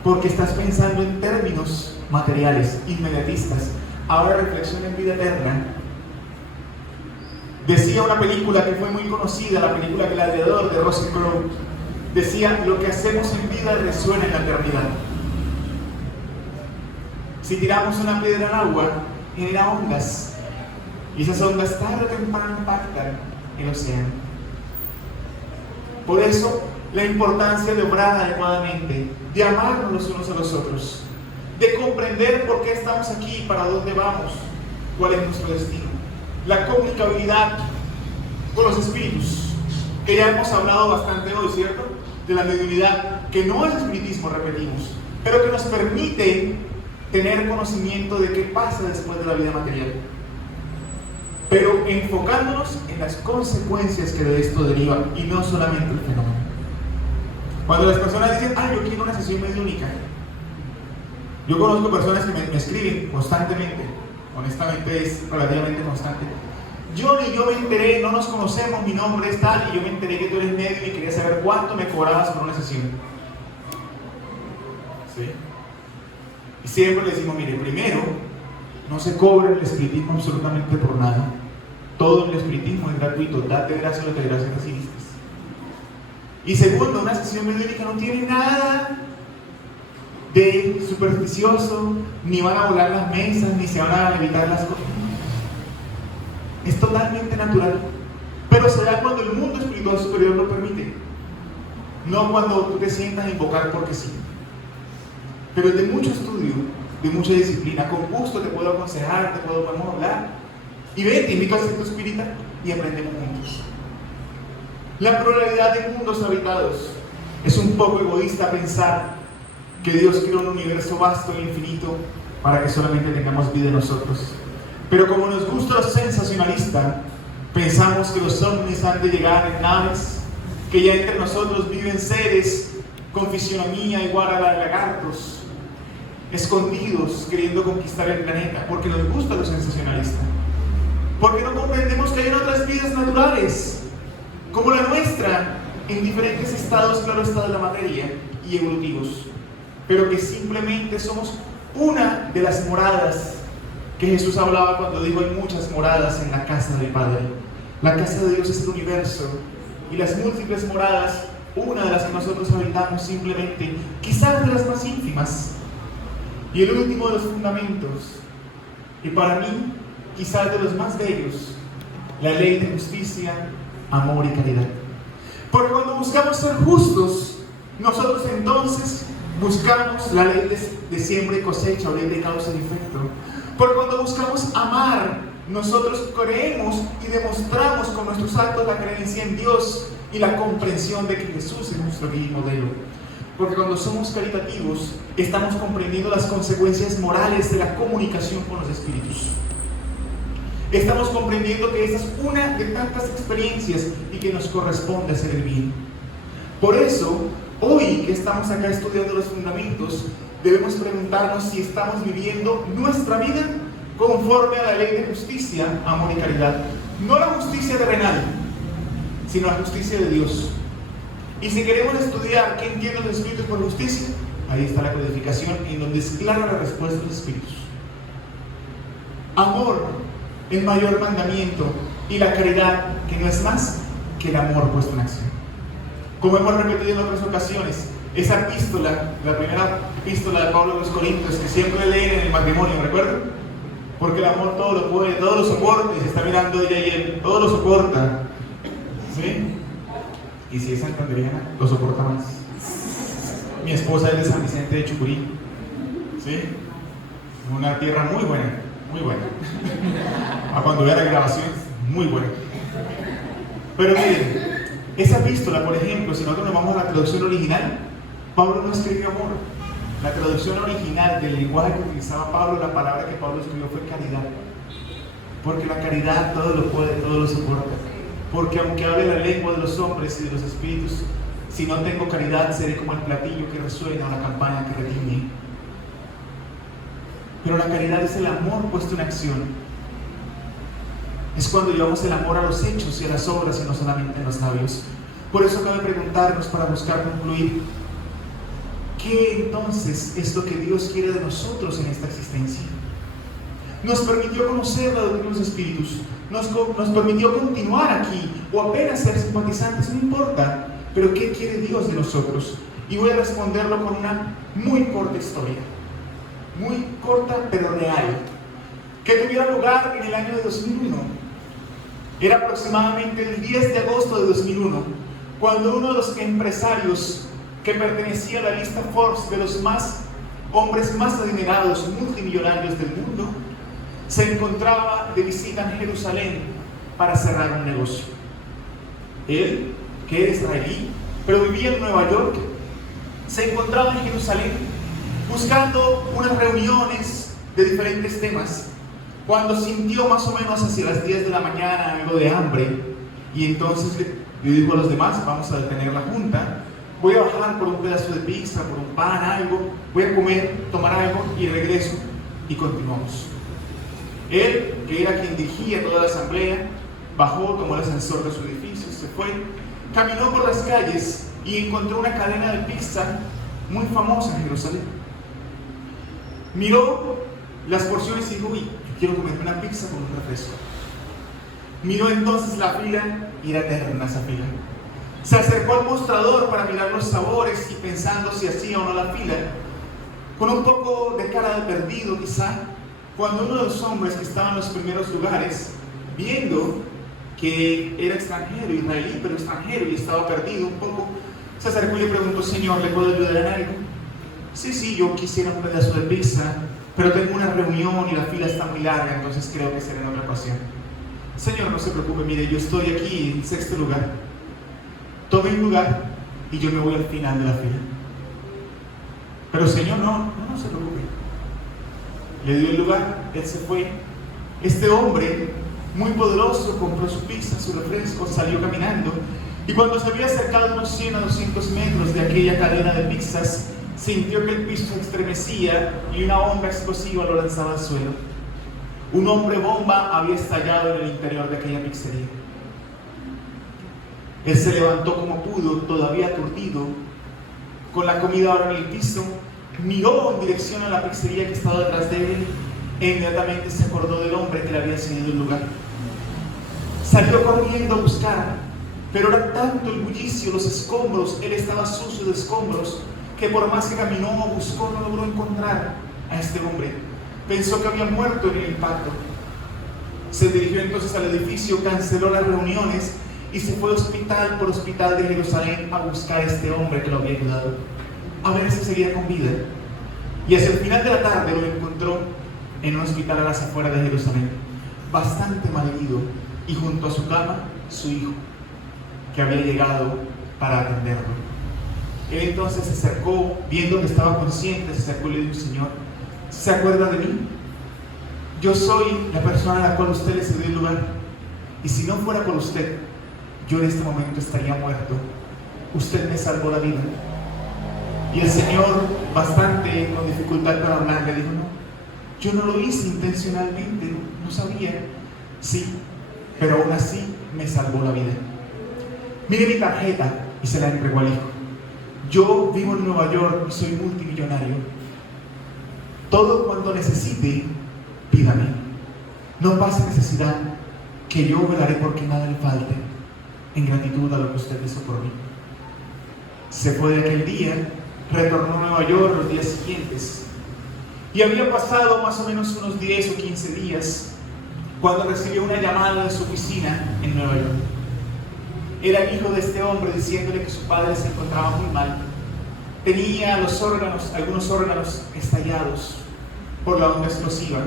Porque estás pensando en términos materiales, inmediatistas. Ahora reflexiona en vida eterna. Decía una película que fue muy conocida, la película Gladiador de Russell Crowe. Decía, lo que hacemos en vida resuena en la eternidad. Si tiramos una piedra al agua, genera ondas. Y esas ondas tarde o temprano impactan el océano. Por eso, la importancia de obrar adecuadamente, de amarnos los unos a los otros, de comprender por qué estamos aquí, para dónde vamos, cuál es nuestro destino. La comunicabilidad con los espíritus, que ya hemos hablado bastante hoy, ¿cierto? De la mediunidad, que no es espiritismo, repetimos, pero que nos permite tener conocimiento de qué pasa después de la vida material, pero enfocándonos en las consecuencias que de esto derivan y no solamente el fenómeno. Cuando las personas dicen, yo quiero una sesión mediúnica, yo conozco personas que me escriben constantemente, honestamente es relativamente constante. Yo me enteré, no nos conocemos, mi nombre es tal, y yo me enteré que tú eres medium y quería saber cuánto me cobrabas por una sesión. ¿Sí? Y siempre le decimos, mire, primero, no se cobra el espiritismo absolutamente por nada. Todo el espiritismo es gratuito, date gracias a lo que gracias recibiste. Y segundo, una sesión mediúnica no tiene nada de supersticioso, ni van a volar las mesas, ni se van a levitar las cosas. Es totalmente natural, pero se da cuando el mundo espiritual superior lo permite, no cuando tú te sientas a invocar porque sí. Pero es de mucho estudio, de mucha disciplina. Con gusto te puedo aconsejar, podemos hablar. Y ven, te invito al centro espírita y aprendemos juntos. La pluralidad de mundos habitados. Es un poco egoísta pensar que Dios creó un universo vasto e infinito para que solamente tengamos vida nosotros. Pero como nos gusta lo sensacionalista, pensamos que los ovnis han de llegar en naves, que ya entre nosotros viven seres con fisionomía igual a la de lagartos, escondidos queriendo conquistar el planeta, porque nos gusta lo sensacionalista, porque no comprendemos que hay otras vidas naturales, como la nuestra, en diferentes estados, claro está, de la materia y evolutivos, pero que simplemente somos una de las moradas que Jesús hablaba cuando dijo: hay muchas moradas en la casa del Padre. La casa de Dios es el universo, y las múltiples moradas, una de las que nosotros habitamos simplemente, quizás de las más ínfimas, y el último de los fundamentos, y para mí, quizás de los más bellos, la ley de justicia, amor y caridad. Porque cuando buscamos ser justos, nosotros entonces buscamos la ley de siembra y cosecha, o ley de causa y efecto. Porque cuando buscamos amar, nosotros creemos y demostramos con nuestros actos la creencia en Dios y la comprensión de que Jesús es nuestro guía y modelo. Porque cuando somos caritativos, estamos comprendiendo las consecuencias morales de la comunicación con los espíritus. Estamos comprendiendo que esa es una de tantas experiencias y que nos corresponde hacer el bien. Por eso, hoy que estamos acá estudiando los fundamentos, debemos preguntarnos si estamos viviendo nuestra vida conforme a la ley de justicia, amor y caridad. No la justicia terrenal, sino la justicia de Dios. Y si queremos estudiar qué entienden los espíritus por justicia, ahí está la codificación en donde es clara la respuesta de los espíritus. Amor, el mayor mandamiento, y la caridad, que no es más que el amor puesto en acción. Como hemos repetido en otras ocasiones, esa epístola, la primera epístola de Pablo a los Corintios, que siempre leen en el matrimonio, ¿recuerdan? Porque el amor todo lo puede, todo lo soporta, y se está mirando ella y él, todo lo soporta. ¿Sí? Y si es santanderiana, lo soporta más. Mi esposa es de San Vicente de Chucurí. ¿Sí? Una tierra muy buena, muy buena. A cuando vea la grabación, muy buena. Pero miren, esa epístola, por ejemplo, si nosotros nos vamos a la traducción original, Pablo no escribió amor. La traducción original del lenguaje que utilizaba Pablo, la palabra que Pablo escribió fue caridad. Porque la caridad todo lo puede, todo lo soporta. Porque aunque hable la lengua de los hombres y de los espíritus, si no tengo caridad seré como el platillo que resuena o la campana que retiñe. Pero la caridad es el amor puesto en acción. Es cuando llevamos el amor a los hechos y a las obras y no solamente en los labios. Por eso cabe preguntarnos, para buscar concluir, ¿qué entonces es lo que Dios quiere de nosotros en esta existencia? Nos permitió conocer la doctrina de los espíritus, nos permitió continuar aquí, o apenas ser simpatizantes, no importa, pero ¿qué quiere Dios de nosotros? Y voy a responderlo con una muy corta historia, muy corta pero real, que tuviera lugar en el año de 2001. Era aproximadamente el 10 de agosto de 2001, cuando uno de los empresarios que pertenecía a la lista Forbes de los hombres más adinerados, multimillonarios del mundo, se encontraba de visita en Jerusalén para cerrar un negocio. Él, que era israelí, pero vivía en Nueva York, se encontraba en Jerusalén buscando unas reuniones de diferentes temas, cuando sintió más o menos hacia las 10 de la mañana algo de hambre, y entonces le dijo a los demás: vamos a detener la junta, voy a bajar por un pedazo de pizza, por un pan, algo, voy a comer, tomar algo y regreso, y continuamos. Él, que era quien dirigía toda la asamblea, bajó, tomó el ascensor de su edificio, se fue, caminó por las calles y encontró una cadena de pizza muy famosa en Jerusalén. Miró las porciones y dijo: uy, quiero comerme una pizza con un refresco. Miró entonces la fila y era eterna esa fila. Se acercó al mostrador para mirar los sabores y pensando si hacía o no la fila, con un poco de cara de perdido quizá, cuando uno de los hombres que estaban en los primeros lugares, viendo que era extranjero, israelí, pero extranjero, y estaba perdido un poco, se acercó y le preguntó: Señor, ¿le puedo ayudar en algo? Sí, yo quisiera un pedazo de pizza, pero tengo una reunión y la fila está muy larga, entonces creo que será en otra ocasión. Señor, no se preocupe, mire, yo estoy aquí en 6º lugar. Tome un lugar y yo me voy al final de la fila. Pero Señor, no se preocupe. Le dio el lugar, él se fue. Este hombre, muy poderoso, compró su pizza, su refresco, salió caminando Y cuando se había acercado unos 100 a 200 metros de aquella cadena de pizzas, sintió que el piso se estremecía y una onda explosiva lo lanzaba al suelo. Un hombre bomba había estallado en el interior de aquella pizzería. Él se levantó como pudo, todavía aturdido, con la comida ahora en el piso, miró en dirección a la pizzería que estaba detrás de él e inmediatamente se acordó del hombre que le había enseñado el lugar. Salió corriendo a buscar, pero era tanto el bullicio, los escombros, él estaba sucio de escombros, que por más que caminó o buscó, no logró encontrar a este hombre. Pensó que había muerto en el impacto. Se dirigió entonces al edificio, canceló las reuniones y se fue hospital por hospital de Jerusalén a buscar a este hombre que lo había ayudado, a ver si seguía con vida. Y hacia el final de la tarde lo encontró en un hospital a las afueras de Jerusalén, bastante malherido, y junto a su cama, su hijo, que había llegado para atenderlo. Él entonces se acercó, viendo que estaba consciente, se acercó y le dijo: Señor, ¿se acuerda de mí? Yo soy la persona a la cual usted le cedió el lugar, y si no fuera por usted, yo en este momento estaría muerto. Usted me salvó la vida. Y el Señor, bastante con dificultad para hablar, le dijo: no, yo no lo hice intencionalmente, no sabía. Sí, pero aún así me salvó la vida. Mire mi tarjeta, y se la entregó al hijo. Yo vivo en Nueva York y soy multimillonario. Todo cuanto necesite, pídame. No pase necesidad, que yo velaré porque nada le falte, en gratitud a lo que usted hizo por mí. Se fue de aquel día, retornó a Nueva York los días siguientes, y había pasado más o menos unos 10 o 15 días cuando recibió una llamada de su oficina en Nueva York. Era el hijo de este hombre diciéndole que su padre se encontraba muy mal. Tenía algunos órganos estallados por la onda explosiva.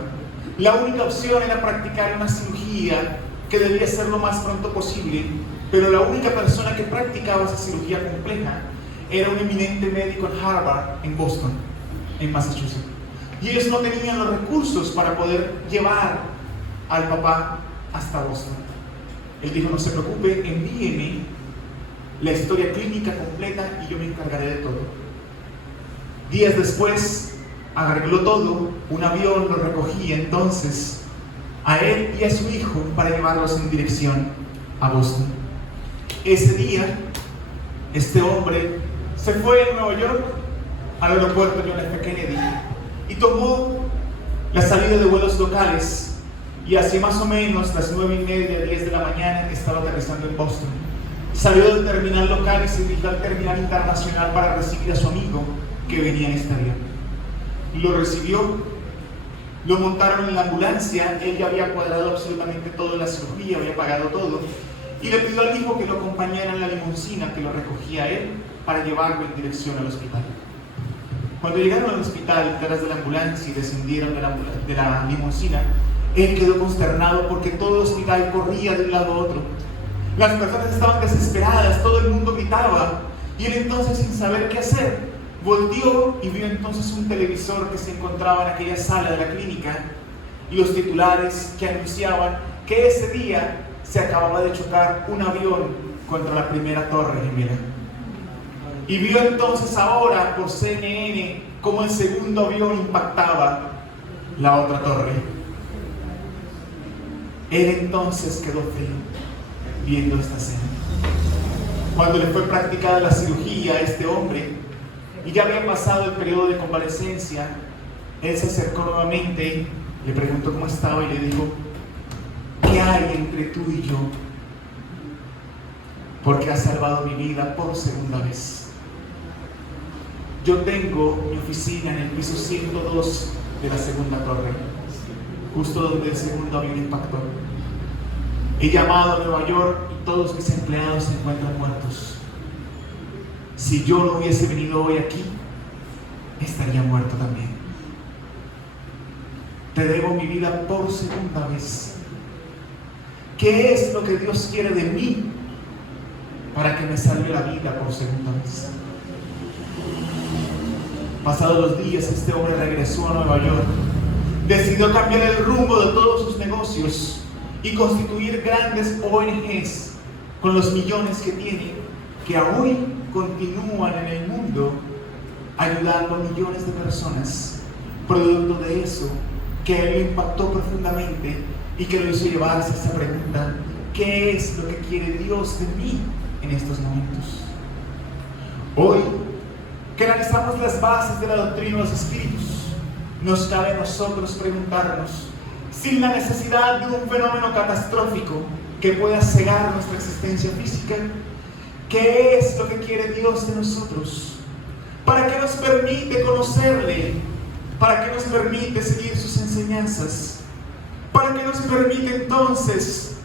La única opción era practicar una cirugía que debía ser lo más pronto posible, pero la única persona que practicaba esa cirugía compleja era un eminente médico en Harvard, en Boston, en Massachusetts. Y ellos no tenían los recursos para poder llevar al papá hasta Boston. Él dijo: no se preocupe, envíeme la historia clínica completa y yo me encargaré de todo. Días después arregló todo, un avión lo recogía entonces a él y a su hijo para llevarlos en dirección a Boston. Ese día, este hombre se fue a Nueva York al aeropuerto John F. Kennedy y tomó la salida de vuelos locales, y hacia más o menos las 9:30, 10 de la mañana estaba aterrizando en Boston. Salió del terminal local y se dirigió al terminal internacional para recibir a su amigo que venía en este avión. Lo recibió, lo montaron en la ambulancia, él ya había cuadrado absolutamente toda la cirugía, había pagado todo, y le pidió al hijo que lo acompañara en la limusina que lo recogía a él para llevarlo en dirección al hospital. Cuando llegaron al hospital detrás de la ambulancia y descendieron de la limusina, él quedó consternado porque todo el hospital corría de un lado a otro. Las personas estaban desesperadas, todo el mundo gritaba, y él entonces, sin saber qué hacer, volteó y vio entonces un televisor que se encontraba en aquella sala de la clínica y los titulares que anunciaban que ese día se acababa de chocar un avión contra la primera torre gemela. Y vio entonces ahora por CNN cómo el segundo avión impactaba la otra torre. Él entonces quedó frío viendo esta escena. Cuando le fue practicada la cirugía a este hombre y ya había pasado el periodo de convalecencia, él se acercó nuevamente, le preguntó cómo estaba y le dijo: ¿qué hay entre tú y yo? Porque has salvado mi vida por segunda vez. Yo tengo mi oficina en el piso 102 de la segunda torre, justo donde el segundo avión impactó. He llamado a Nueva York y todos mis empleados se encuentran muertos. Si yo no hubiese venido hoy aquí, estaría muerto también. Te debo mi vida por segunda vez. ¿Qué es lo que Dios quiere de mí para que me salve la vida por segunda vez? Pasados los días, este hombre regresó a Nueva York. Decidió cambiar el rumbo de todos sus negocios y constituir grandes ONGs con los millones que tiene, que hoy continúan en el mundo ayudando a millones de personas, producto de eso, que a él lo impactó profundamente y que lo hizo llevarse a esta pregunta: ¿qué es lo que quiere Dios de mí en estos momentos? Hoy, que analizamos las bases de la doctrina de los espíritus, nos cabe a nosotros preguntarnos, sin la necesidad de un fenómeno catastrófico que pueda cegar nuestra existencia física, ¿qué es lo que quiere Dios de nosotros? ¿Para qué nos permite conocerle? ¿Para qué nos permite seguir sus enseñanzas? ¿Para qué nos permite entonces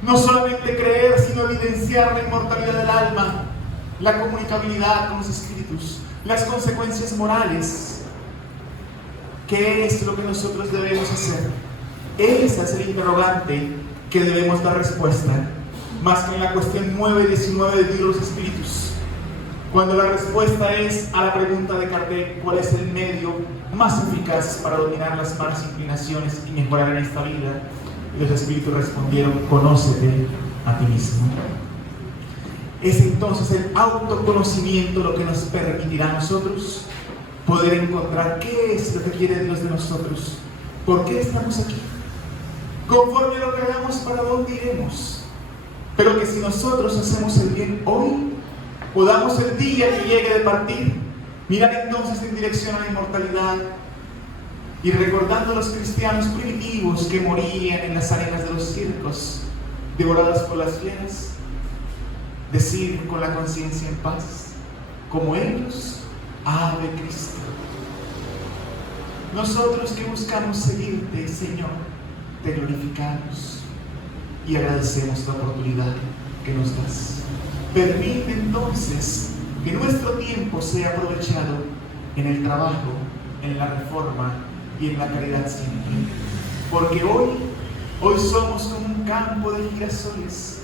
no solamente creer, sino evidenciar la inmortalidad del alma, la comunicabilidad con los espíritus, las consecuencias morales? ¿Qué es lo que nosotros debemos hacer? Ese es el interrogante que debemos dar respuesta, más que en la cuestión 9 y 19 del libro de los espíritus, cuando la respuesta es a la pregunta de Kardec: ¿cuál es el medio más eficaz para dominar las malas inclinaciones y mejorar en esta vida? Y los espíritus respondieron: conócete a ti mismo. Es entonces el autoconocimiento lo que nos permitirá a nosotros poder encontrar qué es lo que quiere Dios de nosotros, por qué estamos aquí, conforme lo que hagamos, para dónde iremos. Pero que si nosotros hacemos el bien hoy, podamos el día que llegue de partir mirar entonces en dirección a la inmortalidad, y recordando a los cristianos primitivos que morían en las arenas de los circos, devoradas por las fieras, decir con la conciencia en paz, como ellos: Ave Cristo. Nosotros que buscamos seguirte, Señor, te glorificamos y agradecemos la oportunidad que nos das. Permite entonces que nuestro tiempo sea aprovechado en el trabajo, en la reforma y en la caridad siempre. Porque hoy somos como un campo de girasoles.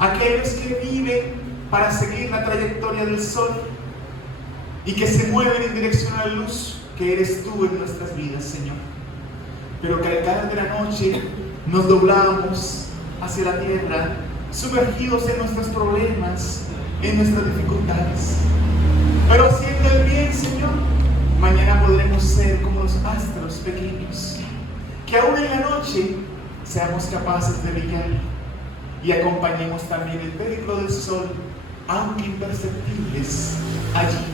Aquellos que viven para seguir la trayectoria del sol y que se mueven en dirección a la luz que eres tú en nuestras vidas, Señor. Pero que al caer de la noche nos doblamos hacia la tierra, sumergidos en nuestros problemas, en nuestras dificultades. Pero haciendo el bien, Señor, mañana podremos ser como los astros pequeños, que aún en la noche seamos capaces de brillar y acompañemos también el periplo del sol, aunque imperceptibles, allí,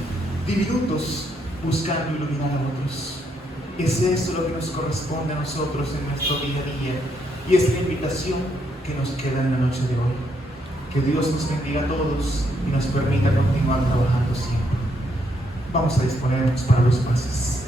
diminutos, buscando iluminar a otros. Es eso lo que nos corresponde a nosotros en nuestro día a día, y es la invitación que nos queda en la noche de hoy. Que Dios nos bendiga a todos y nos permita continuar trabajando siempre. Vamos a disponernos para los pases.